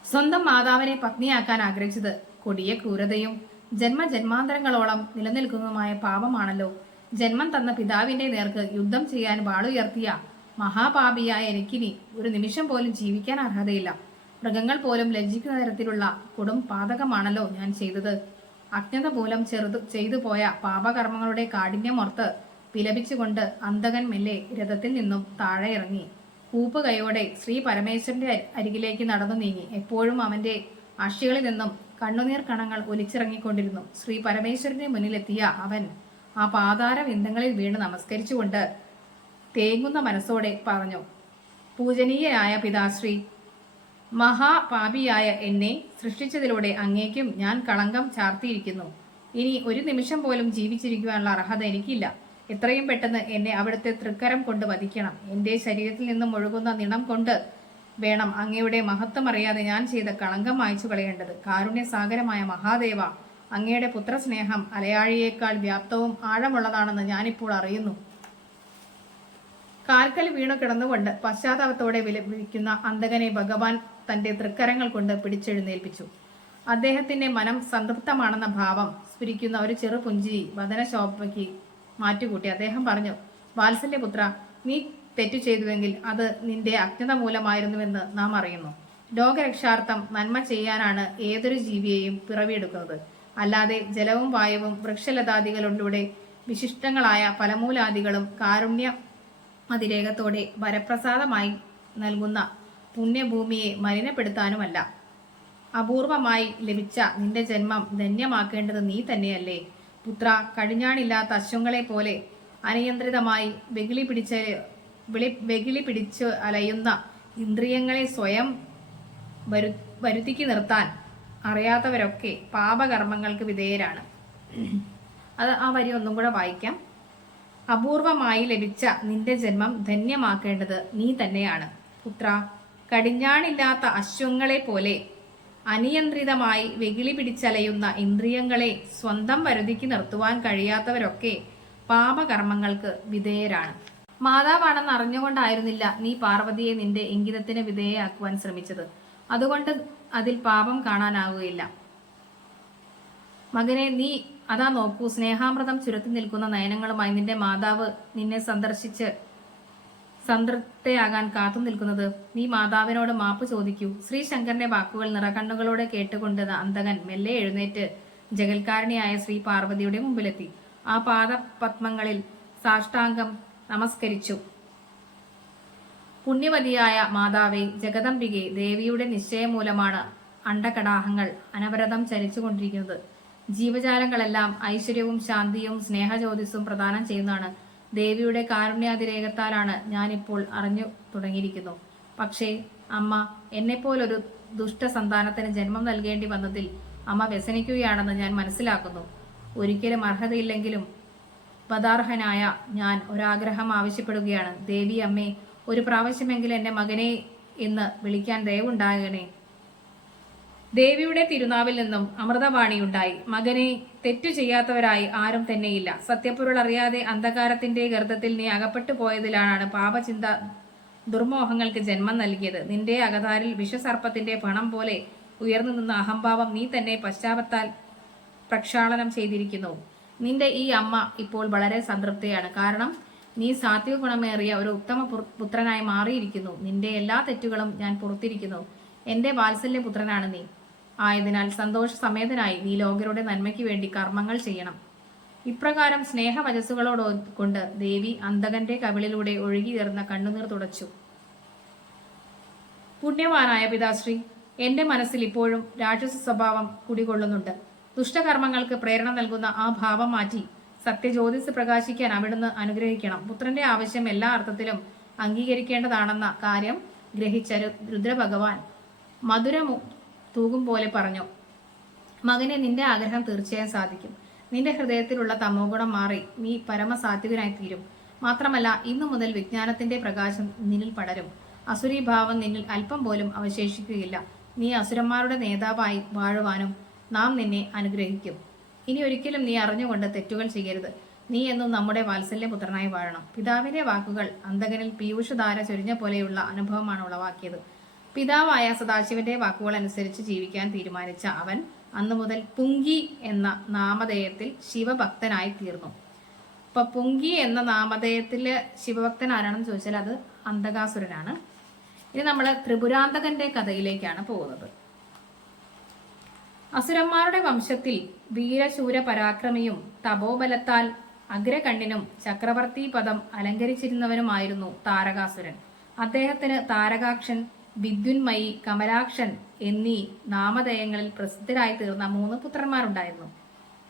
സ്വന്തം മാതാവിനെ പത്നിയാക്കാൻ ആഗ്രഹിച്ചത് കൊടിയ ക്രൂരതയും ജന്മജന്മാന്തരങ്ങളോളം നിലനിൽക്കുന്നതുമായ പാപമാണല്ലോ. ജന്മം തന്ന പിതാവിന്റെ നേർക്ക് യുദ്ധം ചെയ്യാൻ വാളുയർത്തിയ മഹാപാപിയായ എനിക്കിനി ഒരു നിമിഷം പോലും ജീവിക്കാൻ അർഹതയില്ല. മൃഗങ്ങൾ പോലും ലജ്ജിക്കുന്ന തരത്തിലുള്ള കൊടും പാതകമാണല്ലോ ഞാൻ ചെയ്തത്. അജ്ഞത മൂലം ചെയ്തു പോയ പാപകർമ്മങ്ങളുടെ കാഠിന്യമോർത്ത് വിലപിച്ചുകൊണ്ട് അന്തകൻ മെല്ലെ രഥത്തിൽ നിന്നും താഴെ ഇറങ്ങി കൂപ്പുകൈയോടെ ശ്രീ പരമേശ്വരന്റെ അരികിലേക്ക് നടന്നു നീങ്ങി. എപ്പോഴും അവന്റെ അഷികളിൽ നിന്നും കണ്ണുനീർ കണങ്ങൾ ഒലിച്ചിറങ്ങിക്കൊണ്ടിരുന്നു. ശ്രീ പരമേശ്വരന്റെ മുന്നിലെത്തിയ അവൻ ആ പാതാര വിന്ദങ്ങളിൽ വീണ് നമസ്കരിച്ചുകൊണ്ട് തേങ്ങുന്ന മനസ്സോടെ പറഞ്ഞു, പൂജനീയനായ പിതാശ്രീ, മഹാപാപിയായ എന്നെ സൃഷ്ടിച്ചതിലൂടെ അങ്ങേക്കും ഞാൻ കളങ്കം ചാർത്തിയിരിക്കുന്നു. ഇനി ഒരു നിമിഷം പോലും ജീവിച്ചിരിക്കുവാനുള്ള അർഹത എനിക്കില്ല. എത്രയും പെട്ടെന്ന് എന്നെ അവിടുത്തെ തൃക്കരം കൊണ്ട് വധിക്കണം. എന്റെ ശരീരത്തിൽ നിന്നും ഒഴുകുന്ന നിണം കൊണ്ട് വേണം അങ്ങയുടെ മഹത്വം അറിയാതെ ഞാൻ ചെയ്ത കളങ്കം മായ്ച്ചു കളയേണ്ടത്. കാരുണ്യസാഗരമായ മഹാദേവ, അങ്ങയുടെ പുത്രസ്നേഹം അലയാഴിയേക്കാൾ വ്യാപ്തവും ആഴമുള്ളതാണെന്ന് ഞാനിപ്പോൾ അറിയുന്നു. കാൽക്കൽ വീണു കിടന്നുകൊണ്ട് പശ്ചാത്താപത്തോടെ വിലപിക്കുന്ന അന്തകനെ ഭഗവാൻ തന്റെ തൃക്കരങ്ങൾ കൊണ്ട് പിടിച്ചെഴുന്നേൽപ്പിച്ചു. അദ്ദേഹത്തിന്റെ മനം സംതൃപ്തമാണെന്ന ഭാവം സ്ഫുരിക്കുന്ന ഒരു ചെറു പുഞ്ചിരി വദനശോഭയ്ക്ക് മാറ്റുകൂട്ടി അദ്ദേഹം പറഞ്ഞു, വാത്സല്യപുത്ര, നീ തെറ്റു ചെയ്തുവെങ്കിൽ അത് നിന്റെ അജ്ഞത മൂലമായിരുന്നുവെന്ന് നാം അറിയുന്നു. ലോകരക്ഷാർത്ഥം നന്മ ചെയ്യാനാണ് ഏതൊരു ജീവിയെയും പിറവിയെടുക്കുന്നത്. അല്ലാതെ ജലവും വായുവും വൃക്ഷലതാദികളിലൂടെ വിശിഷ്ടങ്ങളായ ഫലമൂലാദികളും കാരുണ്യ അതിരേകത്തോടെ വരപ്രസാദമായി നൽകുന്ന പുണ്യഭൂമിയെ മലിനപ്പെടുത്താനുമല്ല. അപൂർവമായി ലഭിച്ച നിന്റെ ജന്മം ധന്യമാക്കേണ്ടത് നീ തന്നെയല്ലേ പുത്ര. കടിഞ്ഞാണില്ലാത്ത അശ്വങ്ങളെ പോലെ അനിയന്ത്രിതമായി വെകിളി പിടിച്ച് അലയുന്ന ഇന്ദ്രിയങ്ങളെ സ്വയം വരുത്തിക്ക് നിർത്താൻ അറിയാത്തവരൊക്കെ പാപകർമ്മങ്ങൾക്ക് വിധേയരാണ്. അത് ആ വരി ഒന്നും കൂടെ വായിക്കാം. അപൂർവമായി ലഭിച്ച നിന്റെ ജന്മം ധന്യമാക്കേണ്ടത് നീ തന്നെയാണ് പുത്ര. കടിഞ്ഞാണില്ലാത്ത അശ്വങ്ങളെ പോലെ അനിയന്ത്രിതമായി വെകിളി പിടിച്ചലയുന്ന ഇന്ദ്രിയങ്ങളെ സ്വന്തം വരുതിക്ക് നിർത്തുവാൻ കഴിയാത്തവരൊക്കെ പാപകർമ്മങ്ങൾക്ക് വിധേയരാണ്. മാതാവാണെന്ന് അറിഞ്ഞുകൊണ്ടായിരുന്നില്ല നീ പാർവതിയെ നിന്റെ ഇംഗിതത്തിന് വിധേയയാക്കുവാൻ ശ്രമിച്ചത്. അതുകൊണ്ട് അതിൽ പാപം കാണാനാവുകയില്ല. മകനെ, നീ അതാ നോക്കൂ, സ്നേഹാമൃതം ചുരത്തി നിൽക്കുന്ന നയനങ്ങളുമായി നിന്റെ മാതാവ് നിന്നെ സന്ദർശിച്ച് സംതൃപ്തയാകാൻ കാത്തു നിൽക്കുന്നത്. നീ മാതാവിനോട് മാപ്പ് ചോദിക്കൂ. ശ്രീശങ്കരന്റെ വാക്കുകൾ നിറകണ്ണുകളോടെ കേട്ടുകൊണ്ട് അന്തകൻ മെല്ലെ എഴുന്നേറ്റ് ജഗൽക്കാരണിയായ ശ്രീ പാർവതിയുടെ മുമ്പിലെത്തി ആ പാദപത്മങ്ങളിൽ സാഷ്ടാംഗം നമസ്കരിച്ചു. പുണ്യവതിയായ മാതാവേ, ജഗദംബികെ, ദേവിയുടെ നിശ്ചയം മൂലമാണ് അണ്ടകടാഹങ്ങൾ അനവരതം ചലിച്ചുകൊണ്ടിരിക്കുന്നത്. ജീവജാലങ്ങളെല്ലാം ഐശ്വര്യവും ശാന്തിയും സ്നേഹജ്യോതിസും പ്രദാനം ചെയ്യുന്നതാണ്. ദേവിയുടെ കാരുണ്യാതിരേകത്താലാണ് ഞാനിപ്പോൾ അറിഞ്ഞു തുടങ്ങിയിരിക്കുന്നു. പക്ഷേ അമ്മ, എന്നെപ്പോലൊരു ദുഷ്ടസന്താനത്തിന് ജന്മം നൽകേണ്ടി വന്നതിൽ അമ്മ വ്യസനിക്കുകയാണെന്ന് ഞാൻ മനസ്സിലാക്കുന്നു. ഒരിക്കലും അർഹതയില്ലെങ്കിലും പദാർഹനായ ഞാൻ ഒരാഗ്രഹം ആവശ്യപ്പെടുകയാണ്. ദേവി അമ്മേ, ഒരു പ്രാവശ്യമെങ്കിലും എന്റെ മകനെ എന്ന് വിളിക്കാൻ ദയവുണ്ടാകണേ. ദേവിയുടെ തിരുനാവിൽ നിന്നും അമൃതവാണിയുണ്ടായി. മകനെ, തെറ്റു ചെയ്യാത്തവരായി ആരും തന്നെയില്ല. സത്യപ്പൊരുൾ അറിയാതെ അന്ധകാരത്തിന്റെ ഗർത്തത്തിൽ നീ അകപ്പെട്ടു പോയതിലാണ് പാപചിന്ത ദുർമോഹങ്ങൾക്ക് ജന്മം നൽകിയത്. നിന്റെ അകതാരിൽ വിഷസർപ്പത്തിന്റെ പണം പോലെ ഉയർന്നു നിന്ന അഹംഭാവം നീ തന്നെ പശ്ചാത്താൽ പ്രക്ഷാളനം ചെയ്തിരിക്കുന്നു. നിന്റെ ഈ അമ്മ ഇപ്പോൾ വളരെ സംതൃപ്തയാണ്. കാരണം നീ സാത്വിക ഗുണമേറിയ ഒരു ഉത്തമ പുത്രനായി മാറിയിരിക്കുന്നു. നിന്റെ എല്ലാ തെറ്റുകളും ഞാൻ പുറത്തിരിക്കുന്നു. എന്റെ വാത്സല്യപുത്രനാണ് നീ. ആയതിനാൽ സന്തോഷ സമേതനായി നീ ലോകരുടെ നന്മയ്ക്ക് വേണ്ടി കർമ്മങ്ങൾ ചെയ്യണം. ഇപ്രകാരം സ്നേഹവചസ്സുകളോട് കൊണ്ട് ദേവി അന്തകന്റെ കവിളിലൂടെ ഒഴുകിയേറുന്ന കണ്ണുനീർ തുടച്ചു. പുണ്യവാനായ പിതാശ്രീ, എന്റെ മനസ്സിൽ ഇപ്പോഴും രാക്ഷസ സ്വഭാവം കുടികൊള്ളുന്നുണ്ട്. ദുഷ്ടകർമ്മങ്ങൾക്ക് പ്രേരണ നൽകുന്ന ആ ഭാവം മാറ്റി സത്യജ്യോതിസ് പ്രകാശിക്കാൻ അവിടുന്ന് അനുഗ്രഹിക്കണം. പുത്രന്റെ ആവശ്യം എല്ലാ അർത്ഥത്തിലും അംഗീകരിക്കേണ്ടതാണെന്ന കാര്യം ഗ്രഹിച്ച രുദ്രഭഗവാൻ മധുരമു തൂകും പോലെ പറഞ്ഞു, മകനെ, നിന്റെ ആഗ്രഹം തീർച്ചയായും സാധിക്കും. നിന്റെ ഹൃദയത്തിലുള്ള തമോഗുണം മാറി നീ പരമസാത്വികനായി തീരും. മാത്രമല്ല, ഇന്നു മുതൽ വിജ്ഞാനത്തിന്റെ പ്രകാശം നിന്നിൽ പടരും. അസുരീഭാവം നിന്നിൽ അല്പം പോലും അവശേഷിക്കുകയില്ല. നീ അസുരന്മാരുടെ നേതാവായി വാഴുവാനും നാം നിന്നെ അനുഗ്രഹിക്കും. ഇനി ഒരിക്കലും നീ അറിഞ്ഞുകൊണ്ട് തെറ്റുകൾ ചെയ്യരുത്. നീ എന്നും നമ്മുടെ വാത്സല്യപുത്രനായി വാഴണം. പിതാവിന്റെ വാക്കുകൾ അന്തകനിൽ പീയൂഷധാര ചൊരിഞ്ഞ പോലെയുള്ള അനുഭവമാണ് ഉളവാക്കിയത്. പിതാവായ സദാശിവന്റെ വാക്കുകൾ അനുസരിച്ച് ജീവിക്കാൻ തീരുമാനിച്ച അവൻ അന്നു മുതൽ പുങ്കി എന്ന നാമധേയത്തിൽ ശിവഭക്തനായി തീർന്നു. അപ്പൊ പുങ്കി എന്ന നാമധേയത്തില് ശിവഭക്തൻ ആരാണെന്ന് ചോദിച്ചാൽ അത് അന്തകാസുരനാണ്. ഇനി നമ്മൾ ത്രിപുരാന്തകന്റെ കഥയിലേക്കാണ് പോകുന്നത്. അസുരന്മാരുടെ വംശത്തിൽ വീരശൂര പരാക്രമിയും തപോബലത്താൽ അഗ്രകണ്ണിനും ചക്രവർത്തി പദം അലങ്കരിച്ചിരുന്നവനുമായിരുന്നു താരകാസുരൻ. അദ്ദേഹത്തിന് താരകാക്ഷൻ, വിദ്യുന്മയി, കമലാക്ഷൻ എന്നീ നാമധേയങ്ങളിൽ പ്രസിദ്ധരായി തീർന്ന 3 പുത്രന്മാരുണ്ടായിരുന്നു.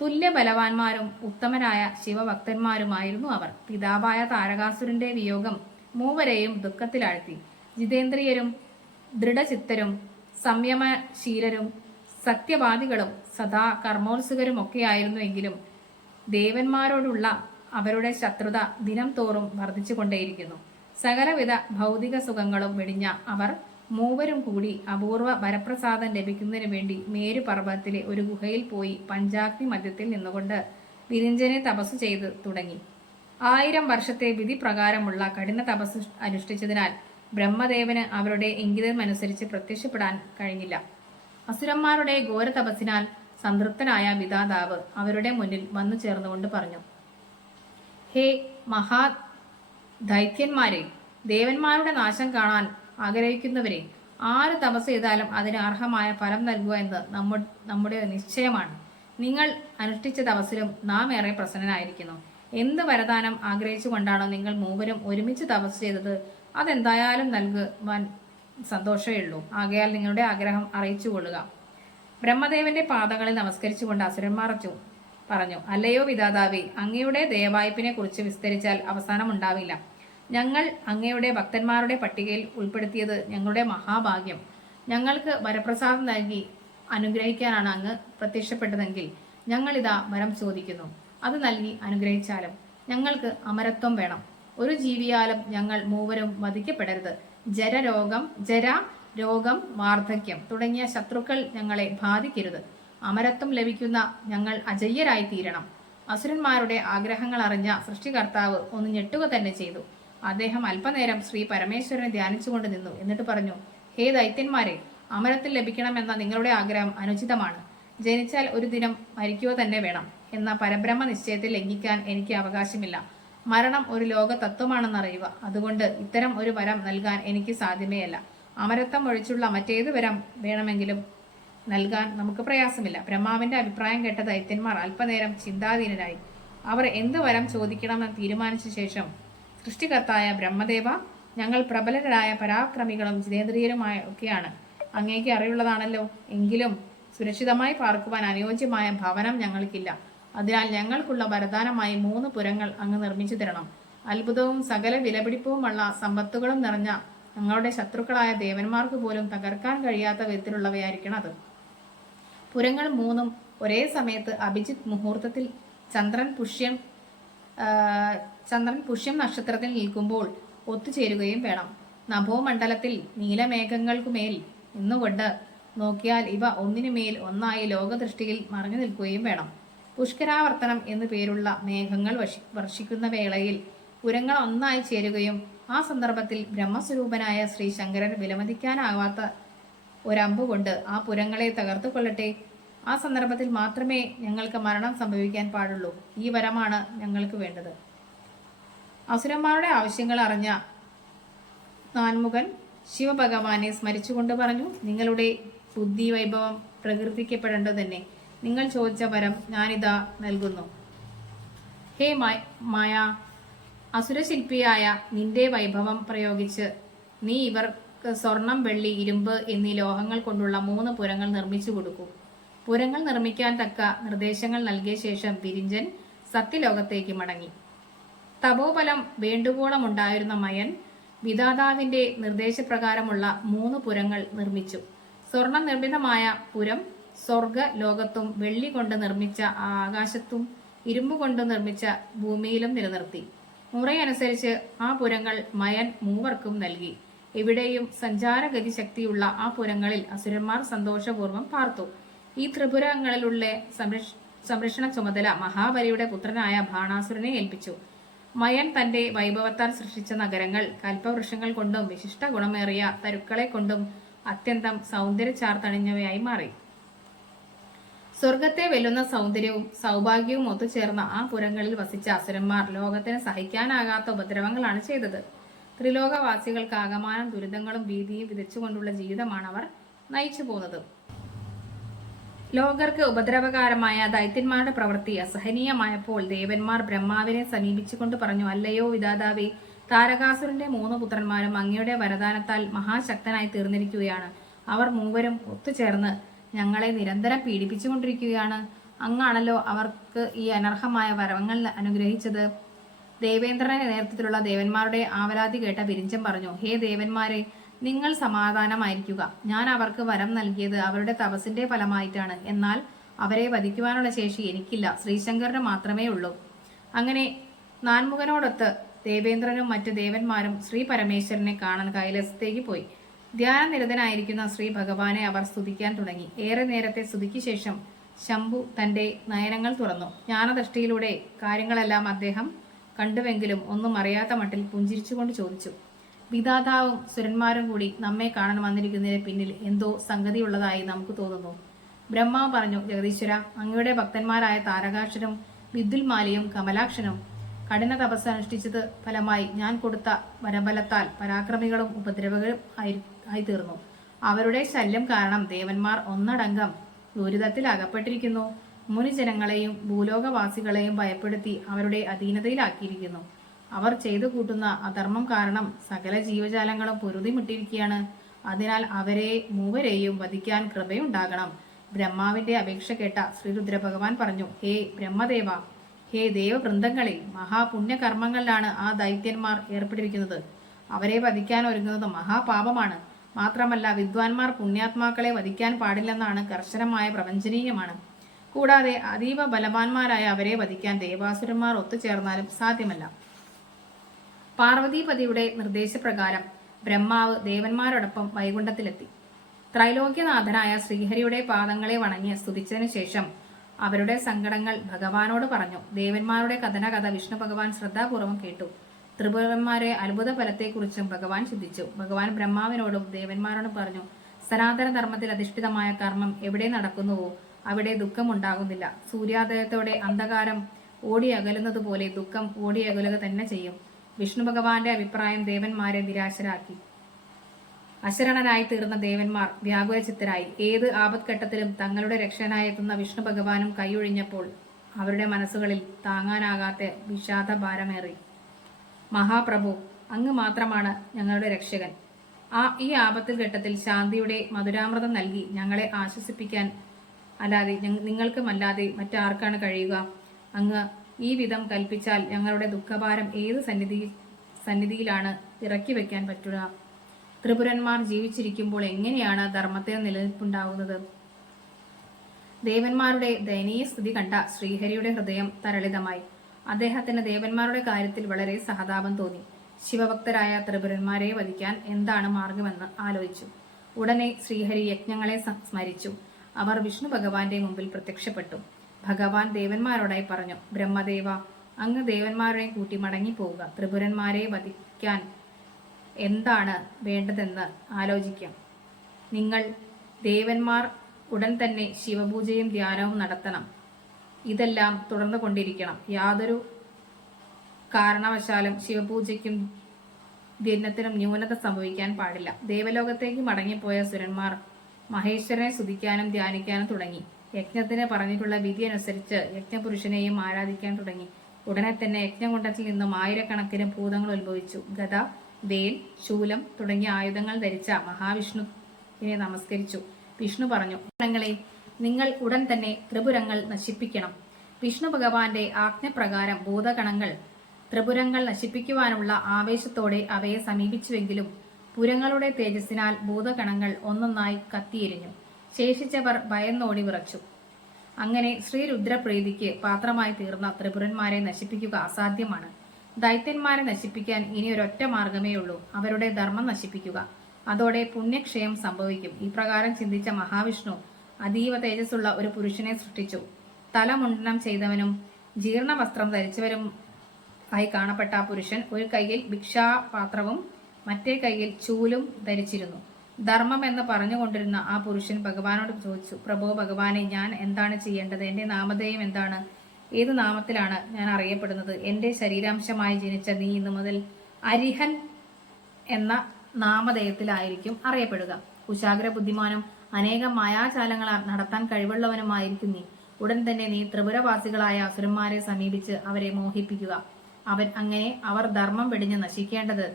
തുല്യ ബലവാന്മാരും ഉത്തമരായ ശിവഭക്തന്മാരുമായിരുന്നു അവർ. പിതാവായ താരകാസുരന്റെ വിയോഗം മൂവരെയും ദുഃഖത്തിലാഴ്ത്തി. ജിതേന്ദ്രിയരും ദൃഢചിത്തരും സംയമശീലരും സത്യവാദികളും സദാ കർമ്മോത്സുകരുമൊക്കെയായിരുന്നുവെങ്കിലും ദേവന്മാരോടുള്ള അവരുടെ ശത്രുത ദിനം തോറും വർദ്ധിച്ചുകൊണ്ടേയിരിക്കുന്നു. സകലവിധ ഭൗതിക സുഖങ്ങളും വെടിഞ്ഞ അവർ മൂവരും കൂടി അപൂർവ വരപ്രസാദം ലഭിക്കുന്നതിനു വേണ്ടി മേരുപർവ്വതത്തിലെ ഒരു ഗുഹയിൽ പോയി പഞ്ചാഗ്നി മധ്യത്തിൽ നിന്നുകൊണ്ട് വിരിഞ്ചനെ തപസ്സു ചെയ്ത് തുടങ്ങി. 1000 വർഷത്തെ വിധി പ്രകാരമുള്ള കഠിന തപസ് അനുഷ്ഠിച്ചതിനാൽ ബ്രഹ്മദേവന് അവരുടെ ഇംഗിതമനുസരിച്ച് പ്രത്യക്ഷപ്പെടാൻ കഴിഞ്ഞില്ല. അസുരന്മാരുടെ ഘോര തപസ്സിനാൽ സംതൃപ്തനായ വിധാതാവ് അവരുടെ മുന്നിൽ വന്നു ചേർന്നുകൊണ്ട് പറഞ്ഞു: ഹേ മഹാ ദൈത്യന്മാരെ, ദേവന്മാരുടെ നാശം കാണാൻ ആഗ്രഹിക്കുന്നവരെ, ആര് തപസ് ചെയ്താലും അതിന് അർഹമായ ഫലം നൽകുക എന്ന് നമ്മുടെ നിശ്ചയമാണ്. നിങ്ങൾ അനുഷ്ഠിച്ച തപസ്സിലും നാം ഏറെ പ്രസന്നനായിരിക്കുന്നു. എന്ത് വരദാനം ആഗ്രഹിച്ചുകൊണ്ടാണോ നിങ്ങൾ മൂവരും ഒരുമിച്ച് തപസ് ചെയ്തത്, അതെന്തായാലും നൽകുവാൻ സന്തോഷമേ ഉള്ളൂ. ആകയാൽ നിങ്ങളുടെ ആഗ്രഹം അറിയിച്ചു കൊള്ളുക. ബ്രഹ്മദേവന്റെ പാദങ്ങളിൽ നമസ്കരിച്ചുകൊണ്ട് അസുരന്മാർ പറഞ്ഞു: അല്ലയോ വിധാതാവേ, അങ്ങയുടെ ദയവായ്പിനെ കുറിച്ച് വിസ്തരിച്ചാൽ അവസാനം ഉണ്ടാവില്ല. ഞങ്ങൾ അങ്ങയുടെ ഭക്തന്മാരുടെ പട്ടികയിൽ ഉൾപ്പെടുത്തിയത് ഞങ്ങളുടെ മഹാഭാഗ്യം. ഞങ്ങൾക്ക് വരപ്രസാദം നൽകി അനുഗ്രഹിക്കാനാണ് അങ്ങ് പ്രത്യക്ഷപ്പെട്ടതെങ്കിൽ ഞങ്ങളിതാ വരം ചോദിക്കുന്നു. അത് നൽകി അനുഗ്രഹിച്ചാലും. ഞങ്ങൾക്ക് അമരത്വം വേണം. ഒരു ജീവിയാലും ഞങ്ങൾ മൂവരും വധിക്കപ്പെടരുത്. ജര, രോഗം, വാർദ്ധക്യം തുടങ്ങിയ ശത്രുക്കൾ ഞങ്ങളെ ബാധിക്കരുത്. അമരത്വം ലഭിക്കുന്ന ഞങ്ങൾ അജയ്യരായി തീരണം. അസുരന്മാരുടെ ആഗ്രഹങ്ങൾ അറിഞ്ഞ സൃഷ്ടികർത്താവ് ഒന്ന് ഞെട്ടുക തന്നെ ചെയ്തു. അദ്ദേഹം അല്പനേരം ശ്രീ പരമേശ്വരനെ ധ്യാനിച്ചുകൊണ്ട് നിന്നു. എന്നിട്ട് പറഞ്ഞു: ഹേ ദൈത്യന്മാരെ, അമരത്വം ലഭിക്കണമെന്ന നിങ്ങളുടെ ആഗ്രഹം അനുചിതമാണ്. ജനിച്ചാൽ ഒരു ദിനം മരിക്കുക തന്നെ വേണം എന്ന പരബ്രഹ്മ നിശ്ചയത്തിൽ ലംഘിക്കാൻ എനിക്ക് അവകാശമില്ല. മരണം ഒരു ലോക തത്വമാണെന്നറിയുക. അതുകൊണ്ട് ഇത്തരം ഒരു വരം നൽകാൻ എനിക്ക് സാധ്യമേ അല്ല. അമരത്വം ഒഴിച്ചുള്ള മറ്റേത് വരം വേണമെങ്കിലും നൽകാൻ നമുക്ക് പ്രയാസമില്ല. ബ്രഹ്മാവിന്റെ അഭിപ്രായം കേട്ട ദൈത്യന്മാർ അല്പനേരം ചിന്താധീനരായി. അവർ എന്ത് വരം ചോദിക്കണമെന്ന് തീരുമാനിച്ച ശേഷം: സൃഷ്ടികർത്തായ ബ്രഹ്മദേവ, ഞങ്ങൾ പ്രബലരായ പരാക്രമികളും ജിതേന്ദ്രിയരുമായ ഒക്കെയാണ്. അങ്ങേക്ക് അറിവുള്ളതാണല്ലോ. എങ്കിലും സുരക്ഷിതമായി പാർക്കുവാൻ അനുയോജ്യമായ ഭവനം ഞങ്ങൾക്കില്ല. അതിനാൽ ഞങ്ങൾക്കുള്ള വരദാനമായി 3 പുരങ്ങൾ അങ്ങ് നിർമ്മിച്ചു തരണം. അത്ഭുതവും സകല വിലപിടിപ്പുമുള്ള സമ്പത്തുകളും നിറഞ്ഞ ഞങ്ങളുടെ ശത്രുക്കളായ ദേവന്മാർക്ക് പോലും തകർക്കാൻ കഴിയാത്ത വിധത്തിലുള്ളവയായിരിക്കണം അത്. പുരങ്ങൾ 3 ഒരേ സമയത്ത് അഭിജിത്ത് മുഹൂർത്തത്തിൽ ചന്ദ്രൻ പുഷ്യം നക്ഷത്രത്തിൽ നിൽക്കുമ്പോൾ ഒത്തുചേരുകയും വേണം. നഭോമണ്ഡലത്തിൽ നീലമേഘങ്ങൾക്കുമേൽ നിന്നുകൊണ്ട് നോക്കിയാൽ ഇവ ഒന്നിനുമേൽ ഒന്നായി ലോകദൃഷ്ടിയിൽ മറഞ്ഞു നിൽക്കുകയും വേണം. പുഷ്കരാവർത്തനം എന്നു പേരുള്ള മേഘങ്ങൾ വർഷിക്കുന്ന വേളയിൽ പുരങ്ങൾ ഒന്നായി ചേരുകയും ആ സന്ദർഭത്തിൽ ബ്രഹ്മസ്വരൂപനായ ശ്രീ ശങ്കരൻ വിലമതിക്കാനാവാത്ത ഒരമ്പുകൊണ്ട് ആ പുരങ്ങളെ തകർത്തുകൊള്ളട്ടെ. ആ സന്ദർഭത്തിൽ മാത്രമേ ഞങ്ങൾക്ക് മരണം സംഭവിക്കാൻ പാടുള്ളൂ. ഈ വരമാണ് ഞങ്ങൾക്ക് വേണ്ടത്. അസുരന്മാരുടെ ആവശ്യങ്ങൾ അറിഞ്ഞ നാൻമുഖൻ ശിവഭഗവാനെ സ്മരിച്ചുകൊണ്ട് പറഞ്ഞു: നിങ്ങളുടെ ബുദ്ധി വൈഭവം പ്രകീർത്തിക്കപ്പെടേണ്ടത് തന്നെ. നിങ്ങൾ ചോദിച്ച വരം ഞാനിതാ നൽകുന്നു. ഹേ മായ, അസുരശില്പിയായ നിന്റെ വൈഭവം പ്രയോഗിച്ച് നീ ഇവർക്ക് സ്വർണം, വെള്ളി, ഇരുമ്പ് എന്നീ ലോഹങ്ങൾ കൊണ്ടുള്ള 3 പുരങ്ങൾ നിർമ്മിച്ചു കൊടുക്കൂ. പുരങ്ങൾ നിർമ്മിക്കാൻ തക്ക നിർദ്ദേശങ്ങൾ നൽകിയ ശേഷം വിരിഞ്ചൻ സത്യലോകത്തേക്ക് മടങ്ങി. തപോബലം വേണ്ടുവോളം ഉണ്ടായിരുന്ന മയൻ വിധാതാവിന്റെ നിർദ്ദേശപ്രകാരമുള്ള 3 പുരങ്ങൾ നിർമ്മിച്ചു. സ്വർണ്ണ നിർമ്മിതമായ പുരം സ്വർഗ ലോകത്തും വെള്ളി കൊണ്ട് നിർമ്മിച്ച ആകാശത്തും ഇരുമ്പ് കൊണ്ട് നിർമ്മിച്ച ഭൂമിയിലും നിലനിർത്തി. മുറയനുസരിച്ച് ആ പുരങ്ങൾ മയൻ മൂവർക്കും നൽകി. എവിടെയും സഞ്ചാരഗതി ശക്തിയുള്ള ആ പുരങ്ങളിൽ അസുരന്മാർ സന്തോഷപൂർവ്വം പാർത്തു. ഈ ത്രിപുരങ്ങളിലുള്ള സംരക്ഷണ ചുമതല മഹാബലിയുടെ പുത്രനായ ബാണാസുരനെ ഏൽപ്പിച്ചു. മയൻ തന്റെ വൈഭവത്താൽ സൃഷ്ടിച്ച നഗരങ്ങൾ കൽപ്പവൃക്ഷങ്ങൾ കൊണ്ടും വിശിഷ്ട ഗുണമേറിയ തരുക്കളെ കൊണ്ടും അത്യന്തം സൗന്ദര്യചാർത്തണിഞ്ഞവയായി മാറി. സ്വർഗത്തെ വെല്ലുന്ന സൗന്ദര്യവും സൗഭാഗ്യവും ഒത്തുചേർന്ന ആ പുരങ്ങളിൽ വസിച്ച അസുരന്മാർ ലോകത്തിന് സഹിക്കാനാകാത്ത ഉപദ്രവങ്ങളാണ് ചെയ്തത്. ത്രിലോകവാസികൾക്ക് ആകമാനം ദുരിതങ്ങളും ഭീതിയും വിതച്ചുകൊണ്ടുള്ള ജീവിതമാണ് അവർ നയിച്ചു പോകുന്നത്. ലോകർക്ക് ഉപദ്രവകാരമായ ദൈത്യന്മാരുടെ പ്രവൃത്തി അസഹനീയമായപ്പോൾ ദേവന്മാർ ബ്രഹ്മാവിനെ സമീപിച്ചുകൊണ്ട് പറഞ്ഞു, അല്ലയോ വിധാതാവേ, താരകാസുരന്റെ 3 പുത്രന്മാരും അങ്ങയുടെ വരദാനത്താൽ മഹാശക്തനായി തീർന്നിരിക്കുകയാണ്. അവർ മൂവരും ഒത്തുചേർന്ന് ഞങ്ങളെ നിരന്തരം പീഡിപ്പിച്ചുകൊണ്ടിരിക്കുകയാണ്. അങ്ങാണല്ലോ അവർക്ക് ഈ അനർഹമായ വരങ്ങൾ അനുഗ്രഹിച്ചത്. ദേവേന്ദ്രന്റെ നേതൃത്വത്തിലുള്ള ദേവന്മാരുടെ ആവലാതി കേട്ട വിരിഞ്ചൻ പറഞ്ഞു, ഹേ ദേവന്മാരെ, നിങ്ങൾ സമാധാനമായിരിക്കുക. ഞാൻ അവർക്ക് വരം നൽകിയത് അവരുടെ തപസ്സിന്റെ ഫലമായിട്ടാണ്. എന്നാൽ അവരെ വധിക്കുവാനുള്ള ശേഷി എനിക്കില്ല, ശ്രീശങ്കരന് മാത്രമേ ഉള്ളൂ. അങ്ങനെ നാൻമുഖനോടൊത്ത് ദേവേന്ദ്രനും മറ്റ് ദേവന്മാരും ശ്രീ പരമേശ്വരനെ കാണാൻ കൈലാസത്തേക്ക് പോയി. ധ്യാനനിരതനായിരിക്കുന്ന ശ്രീ ഭഗവാനെ അവർ സ്തുതിക്കാൻ തുടങ്ങി. ഏറെ നേരത്തെ സ്തുതിക്ക് ശേഷം ശംഭു തന്റെ നയനങ്ങൾ തുറന്നു. ജ്ഞാനദൃഷ്ടിയിലൂടെ കാര്യങ്ങളെല്ലാം അദ്ദേഹം കണ്ടുവെങ്കിലും ഒന്നും അറിയാത്ത മട്ടിൽ പുഞ്ചിരിച്ചുകൊണ്ട് ചോദിച്ചു, വിധാതാവും സുരന്മാരും കൂടി നമ്മെ കാണാൻ വന്നിരിക്കുന്നതിന് പിന്നിൽ എന്തോ സംഗതിയുള്ളതായി നമുക്ക് തോന്നുന്നു. ബ്രഹ്മാവ് പറഞ്ഞു, ജഗദീശ്വര, അങ്ങയുടെ ഭക്തന്മാരായ താരകാക്ഷനും വിദ്യുൽമാലിയും കമലാക്ഷനും കഠിന തപസ് അനുഷ്ഠിച്ചത് ഫലമായി ഞാൻ കൊടുത്ത വരബലത്താൽ പരാക്രമികളും ഉപദ്രവകളും ആയി തീർന്നു. അവരുടെ ശല്യം കാരണം ദേവന്മാർ ഒന്നടങ്കം ദുരിതത്തിൽ അകപ്പെട്ടിരിക്കുന്നു. മുനിജനങ്ങളെയും ഭൂലോകവാസികളെയും ഭയപ്പെടുത്തി അവരുടെ അധീനതയിലാക്കിയിരിക്കുന്നു. അവർ ചെയ്തു കൂട്ടുന്ന അധർമ്മം കാരണം സകല ജീവജാലങ്ങളും പൊരുതിമുട്ടിയിരിക്കുകയാണ്. അതിനാൽ അവരെ മൂവരെയും വധിക്കാൻ കൃപയുണ്ടാകണം. ബ്രഹ്മാവിന്റെ അപേക്ഷ കേട്ട ശ്രീരുദ്ര ഭഗവാൻ പറഞ്ഞു, ഹേ ബ്രഹ്മദേവ, ഹേ ദേവവൃന്ദങ്ങളെ, മഹാപുണ്യകർമ്മങ്ങളിലാണ് ആ ദൈത്യന്മാർ ഏർപ്പെട്ടിരിക്കുന്നത്. അവരെ വധിക്കാൻ ഒരുങ്ങുന്നത് മഹാപാപമാണ്. മാത്രമല്ല വിദ്വാൻമാർ പുണ്യാത്മാക്കളെ വധിക്കാൻ പാടില്ലെന്നാണ് കർശനമായ പ്രവഞ്ചനീയമാണ്. കൂടാതെ അതീവ ബലവാന്മാരായ അവരെ വധിക്കാൻ ദേവാസുരന്മാർ ഒത്തുചേർന്നാലും സാധ്യമല്ല. പാർവതീപതിയുടെ നിർദ്ദേശപ്രകാരം ബ്രഹ്മാവ് ദേവന്മാരോടൊപ്പം വൈകുണ്ഠത്തിലെത്തി. ത്രൈലോക്യനാഥനായ ശ്രീഹരിയുടെ പാദങ്ങളെ വണങ്ങി സ്തുതിച്ചതിനു ശേഷം അവരുടെ സങ്കടങ്ങൾ ഭഗവാനോട് പറഞ്ഞു. ദേവന്മാരുടെ കഥന വിഷ്ണു ഭഗവാൻ ശ്രദ്ധാപൂർവം കേട്ടു. ത്രിപുരന്മാരെ അത്ഭുത ഫലത്തെക്കുറിച്ചും ഭഗവാൻ ചിന്തിച്ചു. ഭഗവാൻ ബ്രഹ്മാവിനോടും ദേവന്മാരോടും പറഞ്ഞു, സനാതന ധർമ്മത്തിൽ അധിഷ്ഠിതമായ കർമ്മം എവിടെ നടക്കുന്നുവോ അവിടെ ദുഃഖം ഉണ്ടാകുന്നില്ല. സൂര്യോദയത്തോടെ അന്ധകാരം ഓടിയകലുന്നതുപോലെ ദുഃഖം ഓടിയകലുക തന്നെ ചെയ്യും. വിഷ്ണു ഭഗവാന്റെ അഭിപ്രായം ദേവന്മാരെ നിരാശരാക്കി. അശരണരായി തീർന്ന ദേവന്മാർ വ്യാകുലചിത്തരായി. ഏത് ആപത്ഘട്ടത്തിലും തങ്ങളുടെ രക്ഷകനായെത്തുന്ന വിഷ്ണു ഭഗവാനും കൈയൊഴിഞ്ഞപ്പോൾ അവരുടെ മനസ്സുകളിൽ താങ്ങാനാകാത്ത വിഷാദഭാരമേറി. മഹാപ്രഭു, അങ്ങ് മാത്രമാണ് ഞങ്ങളുടെ രക്ഷകൻ. ഈ ആപത്തിൽ ഘട്ടത്തിൽ ശാന്തിയുടെ മധുരാമൃതം നൽകി ഞങ്ങളെ ആശ്വസിപ്പിക്കാൻ അല്ലാതെ നിങ്ങൾക്കുമല്ലാതെ മറ്റാർക്കാണ് കഴിയുക? അങ്ങ് ഈ വിധം കൽപ്പിച്ചാൽ ഞങ്ങളുടെ ദുഃഖഭാരം ഏത് സന്നിധിയിലാണ് ഇറക്കി വെക്കാൻ പറ്റുക? ത്രിപുരന്മാർ ജീവിച്ചിരിക്കുമ്പോൾ എങ്ങനെയാണ് ധർമ്മത്തിന് നിലനിൽപ്പുണ്ടാകുന്നത്? ദേവന്മാരുടെ ദയനീയ സ്ഥിതി കണ്ട ശ്രീഹരിയുടെ ഹൃദയം തരളിതമായി. അദ്ദേഹത്തിന് ദേവന്മാരുടെ കാര്യത്തിൽ വളരെ സഹതാപം തോന്നി. ശിവഭക്തരായ ത്രിപുരന്മാരെ വധിക്കാൻ എന്താണ് മാർഗമെന്ന് ആലോചിച്ചു. ഉടനെ ശ്രീഹരി യജ്ഞങ്ങളെ സ്മരിച്ചു. അവർ വിഷ്ണു ഭഗവാന്റെ മുമ്പിൽ പ്രത്യക്ഷപ്പെട്ടു. ഭഗവാൻ ദേവന്മാരോടായി പറഞ്ഞു, ബ്രഹ്മദേവ, അങ്ങ് ദേവന്മാരെയും കൂട്ടി മടങ്ങിപ്പോവുക. ത്രിപുരന്മാരെ വധിക്കാൻ എന്താണ് വേണ്ടതെന്ന് ആലോചിക്കാം. നിങ്ങൾ ദേവന്മാർ ഉടൻ തന്നെ ശിവപൂജയും ധ്യാനവും നടത്തണം. ഇതെല്ലാം തുടർന്നു കൊണ്ടിരിക്കണം. യാതൊരു കാരണവശാലും ശിവപൂജയ്ക്കും ധ്യാനത്തിനും ന്യൂനത സംഭവിക്കാൻ പാടില്ല. ദേവലോകത്തേക്ക് മടങ്ങിപ്പോയ സുരന്മാർ മഹേശ്വരനെ സ്തുതിക്കാനും ധ്യാനിക്കാനും തുടങ്ങി. യജ്ഞത്തിന് പറഞ്ഞിട്ടുള്ള വിധി അനുസരിച്ച് യജ്ഞപുരുഷനെയും ആരാധിക്കാൻ തുടങ്ങി. ഉടനെ തന്നെ യജ്ഞകുണ്ഡത്തിൽ നിന്നും ആയിരക്കണക്കിന് ഭൂതങ്ങൾ ഉത്ഭവിച്ചു. ഗദ, വേൽ, ശൂലം തുടങ്ങിയ ആയുധങ്ങൾ ധരിച്ച മഹാവിഷ്ണുവിനെ നമസ്കരിച്ചു. വിഷ്ണു പറഞ്ഞു, നിങ്ങൾ ഉടൻ തന്നെ ത്രിപുരങ്ങൾ നശിപ്പിക്കണം. വിഷ്ണു ഭഗവാന്റെ ആജ്ഞപ്രകാരം ഭൂതഗണങ്ങൾ ത്രിപുരങ്ങൾ നശിപ്പിക്കുവാനുള്ള ആവേശത്തോടെ അവയെ സമീപിച്ചുവെങ്കിലും പുരങ്ങളുടെ തേജസ്സിനാൽ ഭൂതഗണങ്ങൾ ഒന്നൊന്നായി കത്തിയെരിഞ്ഞു. ശേഷിച്ചവർ ഭയന്നോടി വിറച്ചു. അങ്ങനെ ശ്രീരുദ്രപ്രീതിക്ക് പാത്രമായി തീർന്ന ത്രിപുരന്മാരെ നശിപ്പിക്കുക അസാധ്യമാണ്. ദൈത്യന്മാരെ നശിപ്പിക്കാൻ ഇനി ഒരൊറ്റ മാർഗമേ ഉള്ളൂ, അവരുടെ ധർമ്മം നശിപ്പിക്കുക. അതോടെ പുണ്യക്ഷയം സംഭവിക്കും. ഇപ്രകാരം ചിന്തിച്ച മഹാവിഷ്ണു അതീവ തേജസ്സുള്ള ഒരു പുരുഷനെ സൃഷ്ടിച്ചു. തലമുണ്ടനം ചെയ്തവനും ജീർണ വസ്ത്രം ധരിച്ചവരും ആയി കാണപ്പെട്ട ആ പുരുഷൻ ഒരു കൈയിൽ ഭിക്ഷാപാത്രവും മറ്റേ കൈയിൽ ചൂലും ധരിച്ചിരുന്നു. ധർമ്മം എന്ന് പറഞ്ഞുകൊണ്ടിരുന്ന ആ പുരുഷൻ ഭഗവാനോട് ചോദിച്ചു, പ്രഭോ ഭഗവാനെ, ഞാൻ എന്താണ് ചെയ്യേണ്ടത്? എന്റെ നാമധേയം എന്താണ്? ഏത് നാമത്തിലാണ് ഞാൻ അറിയപ്പെടുന്നത്? എന്റെ ശരീരാംശമായി ജനിച്ച നീ ഇന്നു മുതൽ അരിഹൻ എന്ന നാമധേയത്തിലായിരിക്കും അറിയപ്പെടുക. കുശാഗ്ര ബുദ്ധിമാനും അനേകം മായാജാലങ്ങൾ നടത്താൻ കഴിവുള്ളവനുമായിരിക്കും നീ. ഉടൻ തന്നെ നീ ത്രിപുരവാസികളായ അസുരന്മാരെ സമീപിച്ച് അവരെ മോഹിപ്പിക്കുക. അവർ ധർമ്മം വെടിഞ്ഞ് നശിക്കേണ്ടത്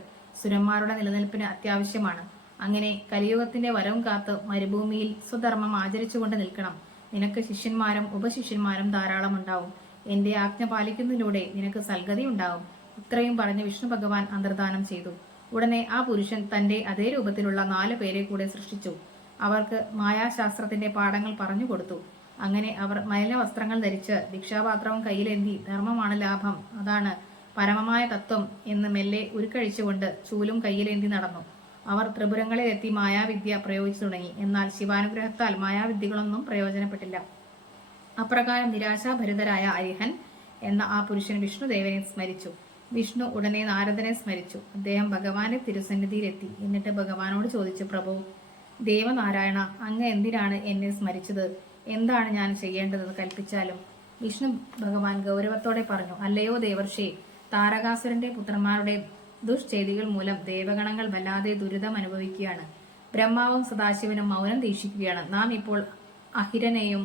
സുരന്മാരുടെ നിലനിൽപ്പിന് അത്യാവശ്യമാണ്. അങ്ങനെ കലിയുഗത്തിന്റെ വരവും കാത്ത് മരുഭൂമിയിൽ സ്വധർമ്മം ആചരിച്ചുകൊണ്ട് നിൽക്കണം. നിനക്ക് ശിഷ്യന്മാരും ഉപശിഷ്യന്മാരും ധാരാളം ഉണ്ടാവും. എന്റെ ആജ്ഞ പാലിക്കുന്നതിലൂടെ നിനക്ക് സൽഗതി ഉണ്ടാവും. ഇത്രയും പറഞ്ഞ് വിഷ്ണു ഭഗവാൻ അന്തർധാനം ചെയ്തു. ഉടനെ ആ പുരുഷൻ തന്റെ അതേ രൂപത്തിലുള്ള 4 പേരെ കൂടെ സൃഷ്ടിച്ചു. അവർക്ക് മായാശാസ്ത്രത്തിന്റെ പാഠങ്ങൾ പറഞ്ഞു കൊടുത്തു. അങ്ങനെ അവർ മലിന വസ്ത്രങ്ങൾ ധരിച്ച് ഭിക്ഷാപാത്രവും കയ്യിലേന്തി ധർമ്മമാണ് ലാഭം, അതാണ് പരമമായ തത്വം എന്ന് മെല്ലെ ഉരുക്കഴിച്ചുകൊണ്ട് ചൂലും കയ്യിലേന്തി നടന്നു. അവർ ത്രിപുരങ്ങളിലെത്തി മായാവിദ്യ പ്രയോഗിച്ചു തുടങ്ങി. എന്നാൽ ശിവാനുഗ്രഹത്താൽ മായാവിദ്യകളൊന്നും പ്രയോജനപ്പെട്ടില്ല. അപ്രകാരം നിരാശാഭരിതരായ അരിഹൻ എന്ന ആ പുരുഷൻ വിഷ്ണുദേവനെ സ്മരിച്ചു. വിഷ്ണു ഉടനെ നാരദനെ സ്മരിച്ചു. അദ്ദേഹം ഭഗവാന്റെ തിരുസന്നിധിയിലെത്തി. എന്നിട്ട് ഭഗവാനോട് ചോദിച്ചു, പ്രഭു ദേവനാരായണ, അങ്ങ് എന്തിനാണ് എന്നെ സ്മരിച്ചത്? എന്താണ് ഞാൻ ചെയ്യേണ്ടതെന്ന് കൽപ്പിച്ചാലും? വിഷ്ണു ഭഗവാൻ ഗൗരവത്തോടെ പറഞ്ഞു, അല്ലയോ ദേവർഷേ, താരകാസുരന്റെ പുത്രന്മാരുടെ ദുഷ്ചെയ്തികൾ മൂലം ദേവഗണങ്ങൾ വല്ലാതെ ദുരിതം അനുഭവിക്കുകയാണ്. ബ്രഹ്മാവും സദാശിവനും മൗനം ദീക്ഷിക്കുകയാണ്. നാം ഇപ്പോൾ അഹിരനെയും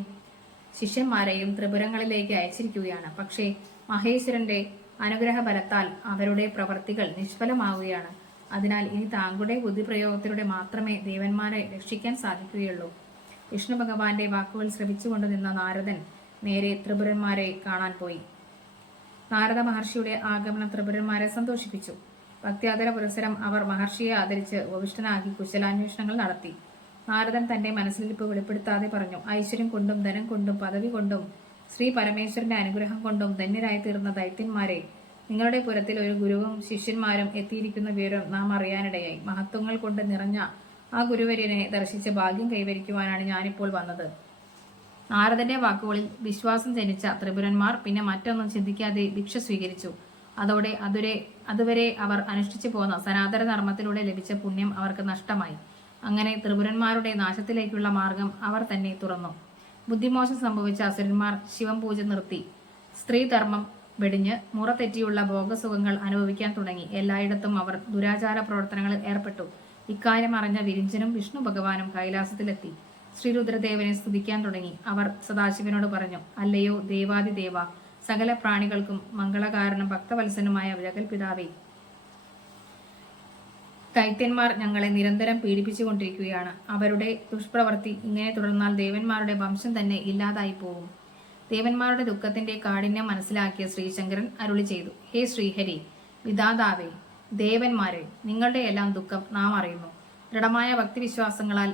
ശിഷ്യന്മാരെയും ത്രിപുരങ്ങളിലേക്ക് അയച്ചിരിക്കുകയാണ്. പക്ഷേ മഹേശ്വരന്റെ അനുഗ്രഹ ബലത്താൽ അവരുടെ പ്രവർത്തികൾ നിഷ്ഫലമാവുകയാണ്. അതിനാൽ ഇനി താങ്കളുടെ ബുദ്ധിപ്രയോഗത്തിലൂടെ മാത്രമേ ദേവന്മാരെ രക്ഷിക്കാൻ സാധിക്കുകയുള്ളൂ. വിഷ്ണു ഭഗവാന്റെ വാക്കുകൾ ശ്രവിച്ചുകൊണ്ടു നിന്ന നാരദൻ നേരെ ത്രിപുരന്മാരെ കാണാൻ പോയി. നാരദ മഹർഷിയുടെ ആഗമനം ത്രിപുരന്മാരെ സന്തോഷിപ്പിച്ചു. ഭക്ത്യാദര പുരസരം അവർ മഹർഷിയെ ആദരിച്ച് ഉപവിഷ്ടനാക്കി കുശലാന്വേഷണങ്ങൾ നടത്തി. നാരദൻ തന്റെ മനസ്സിലിരിപ്പ് വെളിപ്പെടുത്താതെ പറഞ്ഞു, ഐശ്വര്യം കൊണ്ടും ധനം കൊണ്ടും പദവി കൊണ്ടും ശ്രീ പരമേശ്വരന്റെ അനുഗ്രഹം കൊണ്ടും ധന്യരായി തീർന്ന ദൈത്യന്മാരെ, നിങ്ങളുടെ പുരത്തിൽ ഒരു ഗുരുവും ശിഷ്യന്മാരും എത്തിയിരിക്കുന്ന വിവരം നാം അറിയാനിടയായി. മഹത്വങ്ങൾ കൊണ്ട് നിറഞ്ഞ ആ ഗുരുവര്യനെ ദർശിച്ച് ഭാഗ്യം കൈവരിക്കുവാനാണ് ഞാനിപ്പോൾ വന്നത്. നാരദന്റെ വാക്കുകളിൽ വിശ്വാസം ജനിച്ച ത്രിപുരന്മാർ പിന്നെ മറ്റൊന്നും ചിന്തിക്കാതെ ഭിക്ഷ സ്വീകരിച്ചു. അതോടെ അതുവരെ അവർ അനുഷ്ഠിച്ചു പോന്ന സനാതന ധർമ്മത്തിലൂടെ ലഭിച്ച പുണ്യം അവർക്ക് നഷ്ടമായി. അങ്ങനെ ത്രിപുരന്മാരുടെ നാശത്തിലേക്കുള്ള മാർഗം അവർ തന്നെ തുറന്നു. ബുദ്ധിമോശം സംഭവിച്ച അസുരന്മാർ ശിവം പൂജ നിർത്തി. സ്ത്രീധർമ്മം വെടിഞ്ഞ് മുറ തെറ്റിയുള്ള ഭോഗസുഖങ്ങൾ അനുഭവിക്കാൻ തുടങ്ങി. എല്ലായിടത്തും അവർ ദുരാചാര പ്രവർത്തനങ്ങളിൽ ഏർപ്പെട്ടു. ഇക്കാര്യം അറിഞ്ഞ വിരിഞ്ചനും വിഷ്ണു ഭഗവാനും കൈലാസത്തിലെത്തി ശ്രീരുദ്രദേവനെ സ്തുതിക്കാൻ തുടങ്ങി. അവർ സദാശിവനോട് പറഞ്ഞു, അല്ലയോ ദേവാദിദേവ, സകല പ്രാണികൾക്കും മംഗളകാരനും ഭക്തവത്സനുമായ ജഗൽപിതാവേ, ദൈത്യന്മാർ ഞങ്ങളെ നിരന്തരം പീഡിപ്പിച്ചുകൊണ്ടിരിക്കുകയാണ്. അവരുടെ ദുഷ്പ്രവൃത്തി ഇങ്ങനെ തുടർന്നാൽ ദേവന്മാരുടെ വംശം തന്നെ ഇല്ലാതായി പോകും. ദേവന്മാരുടെ ദുഃഖത്തിന്റെ കാഠിന്യം മനസ്സിലാക്കിയ ശ്രീശങ്കരൻ അരുളി ചെയ്തു, ഹേ ശ്രീഹരി, വിധാതാവേ, ദേവന്മാരെ, നിങ്ങളുടെ എല്ലാം ദുഃഖം നാം അറിയുന്നു. ദൃഢമായ ഭക്തിവിശ്വാസങ്ങളാൽ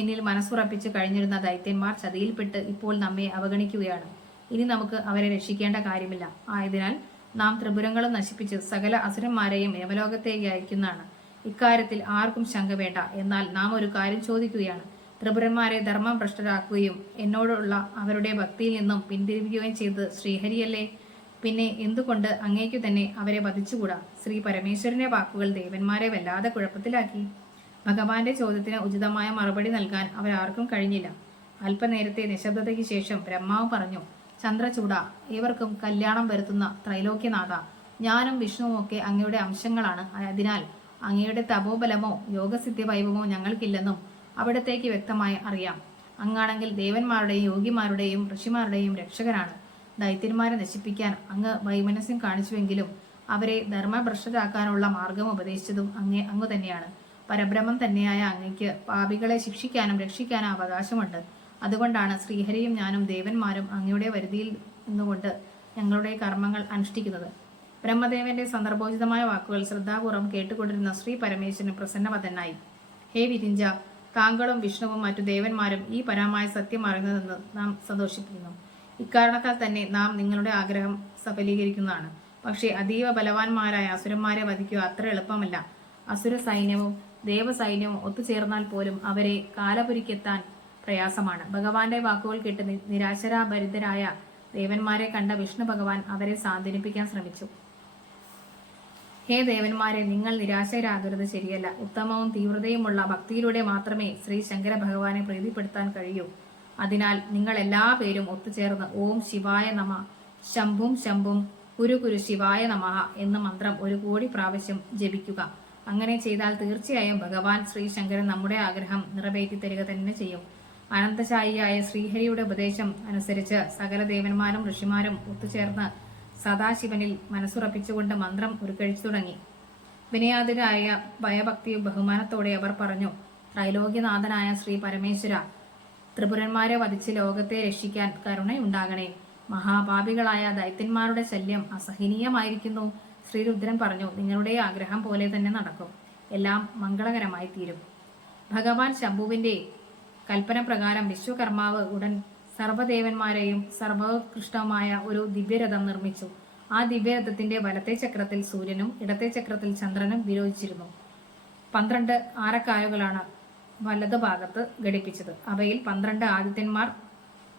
എന്നിൽ മനസ്സുറപ്പിച്ച് കഴിഞ്ഞിരുന്ന ദൈത്യന്മാർ ചതിയിൽപ്പെട്ട് ഇപ്പോൾ നമ്മെ അവഗണിക്കുകയാണ്. ഇനി നമുക്ക് അവരെ രക്ഷിക്കേണ്ട കാര്യമില്ല. ആയതിനാൽ നാം ത്രിപുരങ്ങളും നശിപ്പിച്ച് സകല അസുരന്മാരെയും യമലോകത്തേക്ക് അയക്കുന്നതാണ്. ഇക്കാര്യത്തിൽ ആർക്കും ശങ്ക വേണ്ട. എന്നാൽ നാം ഒരു കാര്യം ചോദിക്കുകയാണ്. ത്രിപുരന്മാരെ ധർമ്മം ഭ്രഷ്ടരാക്കുകയും എന്നോടുള്ള അവരുടെ ഭക്തിയിൽ നിന്നും പിന്തിരിപ്പിക്കുകയും ചെയ്തത് ശ്രീഹരിയല്ലേ? പിന്നെ എന്തുകൊണ്ട് അങ്ങേക്കു തന്നെ അവരെ വധിച്ചുകൂടാ? ശ്രീ പരമേശ്വരന്റെ വാക്കുകൾ ദേവന്മാരെ വല്ലാതെ കുഴപ്പത്തിലാക്കി. ഭഗവാന്റെ ചോദ്യത്തിന് ഉചിതമായ മറുപടി നൽകാൻ അവരാർക്കും കഴിഞ്ഞില്ല. അല്പനേരത്തെ നിശബ്ദതയ്ക്ക് ശേഷം ബ്രഹ്മാവ് പറഞ്ഞു, ചന്ദ്രചൂഡ, ഏവർക്കും കല്യാണം വരുത്തുന്ന ത്രൈലോക്യനാഥ, ഞാനും വിഷ്ണുവും ഒക്കെ അങ്ങയുടെ അംശങ്ങളാണ്. അതിനാൽ അങ്ങയുടെ തപോബലമോ യോഗസിദ്ധി വൈഭവമോ ഞങ്ങൾക്കില്ലെന്നും അവിടത്തേക്ക് വ്യക്തമായി അറിയാം. അങ്ങാണെങ്കിൽ ദേവന്മാരുടെയും യോഗിമാരുടെയും ഋഷിമാരുടെയും രക്ഷകനാണ്. ദൈത്യന്മാരെ നശിപ്പിക്കാൻ അങ്ങ് വൈമനസ്യം കാണിച്ചുവെങ്കിലും അവരെ ധർമ്മഭ്രഷ്ടരാക്കാനുള്ള മാർഗം ഉപദേശിച്ചതും അങ്ങു തന്നെയാണ്. പരബ്രഹ്മം തന്നെയായ അങ്ങയ്ക്ക് പാപികളെ ശിക്ഷിക്കാനും രക്ഷിക്കാനും അവകാശമുണ്ട്. അതുകൊണ്ടാണ് ശ്രീഹരിയും ഞാനും ദേവന്മാരും അങ്ങയുടെ വരുതിയിൽ നിന്നുകൊണ്ട് ഞങ്ങളുടെ കർമ്മങ്ങൾ അനുഷ്ഠിക്കുന്നത്. ബ്രഹ്മദേവന്റെ സന്ദർഭോചിതമായ വാക്കുകൾ ശ്രദ്ധാപൂർവം കേട്ടുകൊണ്ടിരുന്ന ശ്രീ പരമേശ്വരൻ പ്രസന്നവദനായി. ഹേ വിരിഞ്ച, താങ്കളും വിഷ്ണുവും മറ്റു ദേവന്മാരും ഈ പരമായ സത്യം അറിയുന്നതെന്ന് നാം സന്തോഷിപ്പിക്കുന്നു. ഇക്കാരണത്താൽ തന്നെ നാം നിങ്ങളുടെ ആഗ്രഹം സഫലീകരിക്കുന്നതാണ്. പക്ഷേ അതീവ ബലവാന്മാരായ അസുരന്മാരെ വധിക്കുക അത്ര എളുപ്പമല്ല. അസുര സൈന്യവും ദേവസൈന്യവും ഒത്തുചേർന്നാൽ പോലും അവരെ കാലപുരിക്കെത്താൻ പ്രയാസമാണ്. ഭഗവാന്റെ വാക്കുകൾ കേട്ട് നിരാശരാഭരിതരായ ദേവന്മാരെ കണ്ട വിഷ്ണു ഭഗവാൻ അവരെ സാന്ത്വനിപ്പിക്കാൻ ശ്രമിച്ചു. ഹേ ദേവന്മാരെ, നിങ്ങൾ നിരാശരാകരുത്. ശരിയല്ല. ഉത്തമവും തീവ്രതയുമുള്ള ഭക്തിയിലൂടെ മാത്രമേ ശ്രീ ശങ്കര ഭഗവാനെ പ്രീതിപ്പെടുത്താൻ കഴിയൂ. അതിനാൽ നിങ്ങൾ എല്ലാ പേരും ഒത്തുചേർന്ന് ഓം ശിവായ നമ, ശംഭും ശംഭും കുരു കുരു ശിവായ നമഃ എന്ന മന്ത്രം 1 കോടി പ്രാവശ്യം ജപിക്കുക. അങ്ങനെ ചെയ്താൽ തീർച്ചയായും ഭഗവാൻ ശ്രീ ശങ്കരൻ നമ്മുടെ ആഗ്രഹം നിറവേറ്റി തരിക തന്നെ ചെയ്യും. അനന്തശായിയായ ശ്രീഹരിയുടെ ഉപദേശം അനുസരിച്ച് സകല ദേവന്മാരും ഋഷിമാരും ഒത്തുചേർന്ന് സദാശിവനിൽ മനസ്സുറപ്പിച്ചുകൊണ്ട് മന്ത്രം ഉരുക്കഴിച്ചു തുടങ്ങി. വിനയാതിരായ ഭയഭക്തി ബഹുമാനത്തോടെ അവർ പറഞ്ഞു: ത്രൈലോക്യനാഥനായ ശ്രീ പരമേശ്വര, ത്രിപുരന്മാരെ വധിച്ച് ലോകത്തെ രക്ഷിക്കാൻ കരുണയുണ്ടാകണേ. മഹാപാപികളായ ദൈത്യന്മാരുടെ ശല്യം അസഹനീയമായിരിക്കുന്നു. ശ്രീരുദ്രൻ പറഞ്ഞു: നിങ്ങളുടെ ആഗ്രഹം പോലെ തന്നെ നടക്കും. എല്ലാം മംഗളകരമായി തീരും. ഭഗവാൻ ശംഭുവിന്റെ കൽപ്പന പ്രകാരം വിശ്വകർമാവ് ഉടൻ സർവ്വദേവന്മാരെയും സർവോത്കൃഷ്ടമായ ഒരു ദിവ്യരഥം നിർമ്മിച്ചു. ആ ദിവ്യരഥത്തിന്റെ വലത്തെ ചക്രത്തിൽ സൂര്യനും ഇടത്തെ ചക്രത്തിൽ ചന്ദ്രനും വിരോചിച്ചിരുന്നു. 12 ആരക്കാലുകളാണ് വലതുഭാഗത്ത് ഘടിപ്പിച്ചത്. അവയിൽ 12 ആദിത്യന്മാർ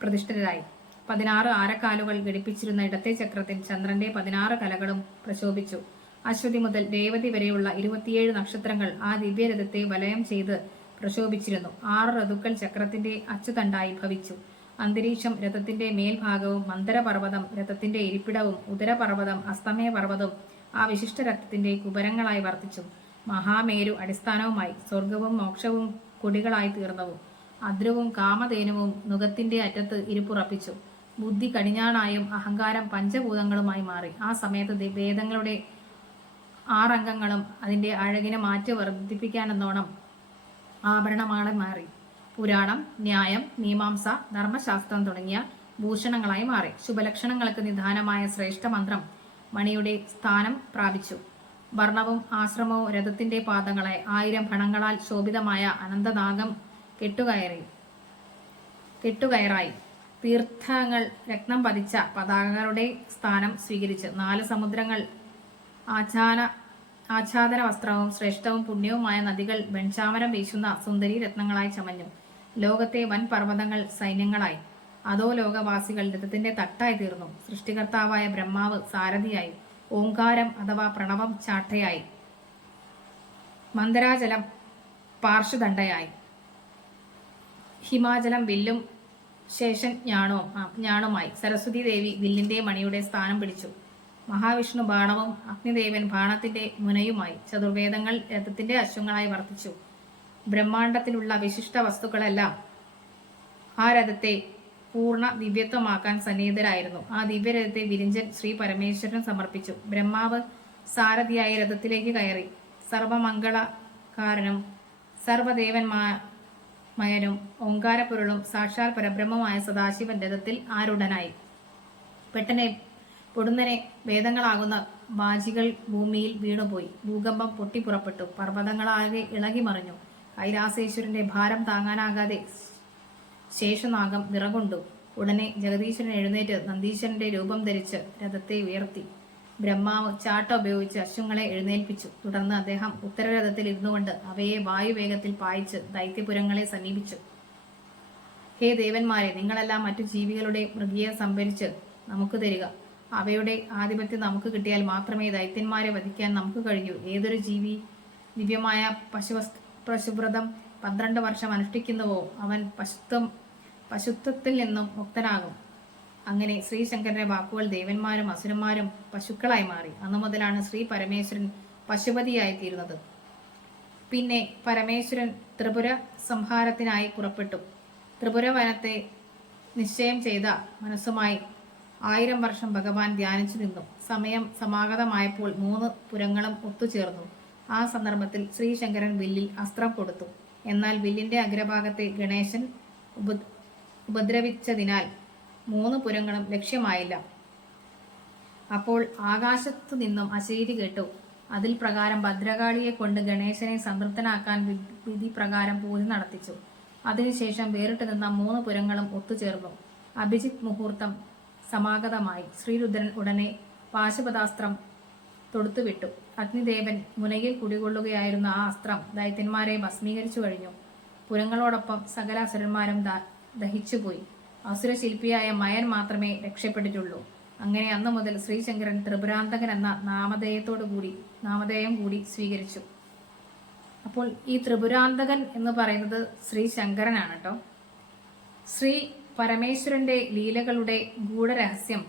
പ്രതിഷ്ഠിതരായി. 16 ആരക്കാലുകൾ ഘടിപ്പിച്ചിരുന്ന ഇടത്തെ ചക്രത്തിൽ ചന്ദ്രന്റെ 16 കലകളും പ്രശോഭിച്ചു. അശ്വതി മുതൽ രേവതി വരെയുള്ള 27 നക്ഷത്രങ്ങൾ ആ ദിവ്യരഥത്തെ വലയം ചെയ്ത് പ്രശോഭിച്ചിരുന്നു. 6 ഋതുക്കൾ ചക്രത്തിന്റെ അച്ചുതണ്ടായി ഭവിച്ചു. അന്തരീക്ഷം രഥത്തിന്റെ മേൽഭാഗവും, മന്ദരപർവ്വതം രഥത്തിന്റെ ഇരിപ്പിടവും, ഉദരപർവ്വതം അസ്തമയ പർവ്വതവും ആ വിശിഷ്ട രഥത്തിന്റെ കുബരങ്ങളായി വർത്തിച്ചു. മഹാമേരു അടിസ്ഥാനവുമായി. സ്വർഗവും മോക്ഷവും കൊടികളായി തീർന്നവും. അദ്രവും കാമധേനുവും നുകത്തിന്റെ അറ്റത്ത് ഇരിപ്പുറപ്പിച്ചു. ബുദ്ധി കടിഞ്ഞാണായും അഹങ്കാരം പഞ്ചഭൂതങ്ങളുമായി മാറി. ആ സമയത്ത് വേദങ്ങളുടെ 6 അംഗങ്ങളും അതിന്റെ അഴകിനെ മാറ്റി വർദ്ധിപ്പിക്കാനെന്നോണം ആഭരണങ്ങളായി മാറി. പുരാണം, ന്യായം, മീമാംസ, ധർമ്മശാസ്ത്രം തുടങ്ങിയ ഭൂഷണങ്ങളായി മാറി. ശുഭലക്ഷണങ്ങൾക്ക് നിദാനമായ ശ്രേഷ്ഠ മന്ത്രം മണിയുടെ സ്ഥാനം പ്രാപിച്ചു. വർണ്ണവും ആശ്രമവും രഥത്തിന്റെ പാദങ്ങളെ 1000 ഫണങ്ങളാൽ ശോഭിതമായ അനന്തനാഗം കെട്ടുകയറായി. തീർത്ഥങ്ങൾ രത്നം പതിച്ച പതാകകളുടെ സ്ഥാനം സ്വീകരിച്ച് 4 സമുദ്രങ്ങൾ ആച്ഛാദന വസ്ത്രവും ശ്രേഷ്ഠവും പുണ്യവുമായ നദികൾ വെൺചാമരം വീശുന്ന സുന്ദരി രത്നങ്ങളായി ചമഞ്ഞു. ലോകത്തെ വൻ പർവ്വതങ്ങൾ സൈന്യങ്ങളായി. അതോ ലോകവാസികൾ രഥത്തിന്റെ തട്ടായി തീർന്നു. സൃഷ്ടികർത്താവായ ബ്രഹ്മാവ് സാരഥിയായി. ഓങ്കാരം അഥവാ പ്രണവം ചാട്ടയായി. മന്ദരാജലം പാർശ്വദണ്ഡയായി. ഹിമാചലം വില്ലും ശേഷൻ ഞാണുമായി. സരസ്വതി ദേവി വില്ലിന്റെ മണിയുടെ സ്ഥാനം പിടിച്ചു. മഹാവിഷ്ണു ബാണവും അഗ്നിദേവൻ ബാണത്തിന്റെ മുനയുമായി. ചതുർവേദങ്ങൾ രഥത്തിന്റെ അശ്വങ്ങളായി വർത്തിച്ചു. ബ്രഹ്മാണ്ടത്തിലുള്ള വിശിഷ്ട വസ്തുക്കളെല്ലാം ആ രഥത്തെ പൂർണ്ണ ദിവ്യത്വമാക്കാൻ സന്നിഹിതരായിരുന്നു. ആ ദിവ്യരഥത്തെ വിരിഞ്ചൻ ശ്രീ പരമേശ്വരന് സമർപ്പിച്ചു. ബ്രഹ്മാവ് സാരഥിയായി രഥത്തിലേക്ക് കയറി. സർവമംഗളകാരനും സർവദേവന്മയനും ഓങ്കാരപ്പൊരുളും സാക്ഷാൽ പരബ്രഹ്മമായ സദാശിവൻ രഥത്തിൽ ആരൂഢനായി. പൊടുന്നനെ വേദങ്ങളാകുന്ന വാജികൾ ഭൂമിയിൽ വീണുപോയി. ഭൂകമ്പം പൊട്ടിപ്പുറപ്പെട്ടു. പർവ്വതങ്ങളാകെ ഇളകി മറിഞ്ഞു. കൈലാസേശ്വരന്റെ ഭാരം താങ്ങാനാകാതെ ശേഷനാഗം നിറകൊണ്ടു. ഉടനെ ജഗദീശ്വരൻ എഴുന്നേറ്റ് നന്ദീശ്വരന്റെ രൂപം ധരിച്ച് രഥത്തെ ഉയർത്തി. ബ്രഹ്മാവ് ചാട്ട ഉപയോഗിച്ച് അശ്വങ്ങളെ എഴുന്നേൽപ്പിച്ചു. തുടർന്ന് അദ്ദേഹം ഉത്തരരഥത്തിൽ ഇരുന്നുകൊണ്ട് അവയെ വായുവേഗത്തിൽ പായിച്ച് ദൈത്യപുരങ്ങളെ സമീപിച്ചു. ഹേ ദേവന്മാരെ, നിങ്ങളെല്ലാം മറ്റു ജീവികളുടെ മൃഗീയെ സംഭരിച്ച് നമുക്ക് തരിക. അവയുടെ ആധിപത്യം നമുക്ക് കിട്ടിയാൽ മാത്രമേ ദൈത്യന്മാരെ വധിക്കാൻ നമുക്ക് കഴിയൂ. ഏതൊരു ജീവി ദിവ്യമായ പശുവ്രതം 12 വർഷം അനുഷ്ഠിക്കുന്നുവോ അവൻ പശുത്വത്തിൽ നിന്നും മുക്തനാകും. അങ്ങനെ ശ്രീശങ്കരന്റെ വാക്കുകൾ ദേവന്മാരും അസുരന്മാരും പശുക്കളായി മാറി. അന്നു മുതലാണ് ശ്രീ പരമേശ്വരൻ പശുപതിയായി തീരുന്നത്. പിന്നെ പരമേശ്വരൻ ത്രിപുര സംഹാരത്തിനായി പുറപ്പെട്ടു. ത്രിപുര വനത്തെ നിശ്ചയം ചെയ്ത മനസ്സുമായി 1000 വർഷം ഭഗവാൻ ധ്യാനിച്ചു നിന്നു. സമയം സമാഗതമായപ്പോൾ 3 പുരങ്ങളും ഒത്തുചേർന്നു. ആ സന്ദർഭത്തിൽ ശ്രീശങ്കരൻ വില്ലിൽ അസ്ത്രം കൊടുത്തു. എന്നാൽ വില്ലിന്റെ അഗ്രഭാഗത്തെ ഗണേശൻ ഉപദ്രവിച്ചതിനാൽ 3 പുരങ്ങളും ലക്ഷ്യമായില്ല. അപ്പോൾ ആകാശത്തു നിന്നും അശരീരി കേട്ടു. അതിൽ പ്രകാരം ഭദ്രകാളിയെ കൊണ്ട് ഗണേശനെ സംതൃപ്തനാക്കാൻ വിധി പ്രകാരം പൂജ നടത്തിച്ചു. അതിനുശേഷം വേറിട്ട് നിന്ന 3 പുരങ്ങളും ഒത്തുചേർന്നു. അഭിജിത് മുഹൂർത്തം സമാഗതമായി. ശ്രീരുദ്രൻ ഉടനെ പാശുപതാസ്ത്രം തൊടുത്തുവിട്ടു. അഗ്നിദേവൻ മുനയിൽ കുടികൊള്ളുകയായിരുന്ന ആ അസ്ത്രം ദൈത്യന്മാരെ ഭസ്മീകരിച്ചു കഴിഞ്ഞു. പുരങ്ങളോടൊപ്പം സകല അസുരന്മാരും ദഹിച്ചുപോയി. അസുരശില്പിയായ മയൻ മാത്രമേ രക്ഷപ്പെട്ടിട്ടുള്ളൂ. അങ്ങനെ അന്ന് മുതൽ ശ്രീശങ്കരൻ ത്രിപുരാന്തകൻ എന്ന നാമധേയം കൂടി സ്വീകരിച്ചു. അപ്പോൾ ഈ ത്രിപുരാന്തകൻ എന്ന് പറയുന്നത് ശ്രീശങ്കരനാണ് കേട്ടോ. ശ്രീ പരമേശ്വരന്റെ ലീലകളുടെ ഗൂഢരഹസ്യം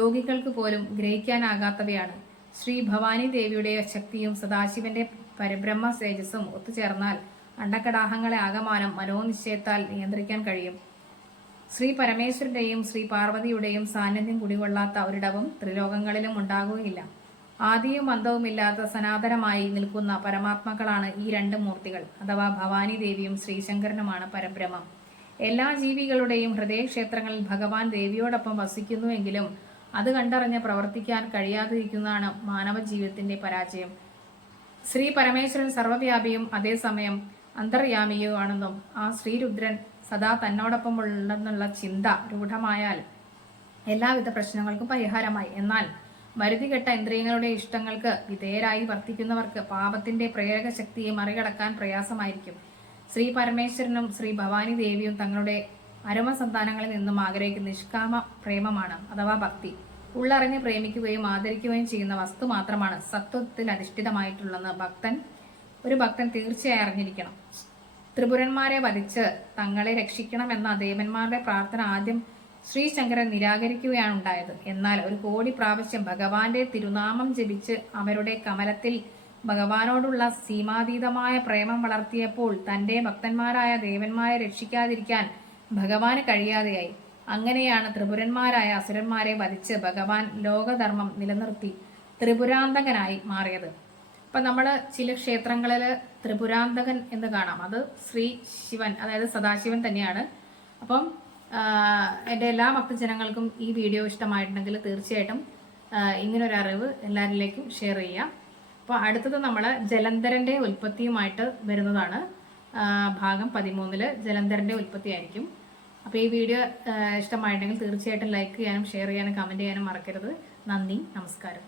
യോഗികൾക്ക് പോലും ഗ്രഹിക്കാനാകാത്തവയാണ്. ശ്രീ ഭവാനി ദേവിയുടെ ശക്തിയും സദാശിവന്റെ പരബ്രഹ്മ തേജസ്സും ഒത്തുചേർന്നാൽ അണ്ടകടാഹങ്ങളെ ആകമാനം മനോനിശ്ചയത്താൽ നിയന്ത്രിക്കാൻ കഴിയും. ശ്രീ പരമേശ്വരന്റെയും ശ്രീ പാർവതിയുടെയും സാന്നിധ്യം കുടികൊള്ളാത്ത ഒരിടവും ത്രിലോകങ്ങളിലും ഉണ്ടാകുകയില്ല. ആദിയും അന്തവുമില്ലാത്ത സനാതനമായി നിൽക്കുന്ന പരമാത്മാക്കളാണ് ഈ രണ്ട് മൂർത്തികൾ, അഥവാ ഭവാനി ദേവിയും ശ്രീശങ്കരനുമാണ് പരബ്രഹ്മം. എല്ലാ ജീവികളുടെയും ഹൃദയക്ഷേത്രങ്ങളിൽ ഭഗവാൻ ദേവിയോടൊപ്പം വസിക്കുന്നുവെങ്കിലും അത് കണ്ടറിഞ്ഞ് പ്രവർത്തിക്കാൻ കഴിയാതിരിക്കുന്നതാണ് മാനവ ജീവിതത്തിന്റെ പരാജയം. ശ്രീ പരമേശ്വരൻ സർവ്വവ്യാപിയും അതേസമയം അന്തർയാമിയുമാണെന്നും ആ ശ്രീരുദ്രൻ സദാ തന്നോടൊപ്പം ഉണ്ടെന്നുള്ള ചിന്ത രൂഢമായാൽ എല്ലാവിധ പ്രശ്നങ്ങൾക്കും പരിഹാരമായി. എന്നാൽ മരുതികെട്ട ഇന്ദ്രിയങ്ങളുടെ ഇഷ്ടങ്ങൾക്ക് വിധേയരായി വർത്തിക്കുന്നവർക്ക് പാപത്തിന്റെ പ്രേരക ശക്തിയെ മറികടക്കാൻ പ്രയാസമായിരിക്കും. ശ്രീ പരമേശ്വരനും ശ്രീ ഭവാനി ദേവിയും തങ്ങളുടെ അരുമസന്താനങ്ങളിൽ നിന്നും ആഗ്രഹിക്കുന്ന നിഷ്കാമ പ്രേമമാണ്, അഥവാ ഭക്തി. ഉള്ളറിഞ്ഞ് പ്രേമിക്കുകയും ആദരിക്കുകയും ചെയ്യുന്ന വസ്തു മാത്രമാണ് സത്വത്തിൽ അധിഷ്ഠിതമായിട്ടുള്ളതെന്ന് ഒരു ഭക്തൻ തീർച്ചയായും അറിഞ്ഞിരിക്കണം. ത്രിപുരന്മാരെ വധിച്ച് തങ്ങളെ രക്ഷിക്കണമെന്ന ദേവന്മാരുടെ പ്രാർത്ഥന ആദ്യം ശ്രീശങ്കരൻ നിരാകരിക്കുകയാണ് ഉണ്ടായത്. എന്നാൽ 1 കോടി പ്രാവശ്യം ഭഗവാന്റെ തിരുനാമം ജപിച്ച് അവരുടെ കമലത്തിൽ ഭഗവാനോടുള്ള സീമാതീതമായ പ്രേമം വളർത്തിയപ്പോൾ തന്റെ ഭക്തന്മാരായ ദേവന്മാരെ രക്ഷിക്കാതിരിക്കാൻ ഭഗവാന് കഴിയാതെയായി. അങ്ങനെയാണ് ത്രിപുരന്മാരായ അസുരന്മാരെ വധിച്ച് ഭഗവാൻ ലോകധർമ്മം നിലനിർത്തി ത്രിപുരാന്തകനായി മാറിയത്. അപ്പം നമ്മൾ ചില ക്ഷേത്രങ്ങളിൽ ത്രിപുരാന്തകൻ എന്ന് കാണാം. അത് ശ്രീ ശിവൻ, അതായത് സദാശിവൻ തന്നെയാണ്. അപ്പം എൻ്റെ എല്ലാ ഭക്തജനങ്ങൾക്കും ഈ വീഡിയോ ഇഷ്ടമായിട്ടുണ്ടെങ്കിൽ തീർച്ചയായിട്ടും ഇങ്ങനൊരു അറിവ് എല്ലാവരിലേക്കും ഷെയർ ചെയ്യാം. അപ്പോൾ അടുത്തത് നമ്മൾ ജലന്ധരൻ്റെ ഉൽപ്പത്തിയുമായിട്ട് വരുന്നതാണ്. ഭാഗം 13 ജലന്ധരൻ്റെ ഉൽപ്പത്തി ആയിരിക്കും. അപ്പോൾ ഈ വീഡിയോ ഇഷ്ടമായിട്ടുണ്ടെങ്കിൽ തീർച്ചയായിട്ടും ലൈക്ക് ചെയ്യാനും ഷെയർ ചെയ്യാനും കമൻറ്റ് ചെയ്യാനും മറക്കരുത്. നന്ദി, നമസ്കാരം.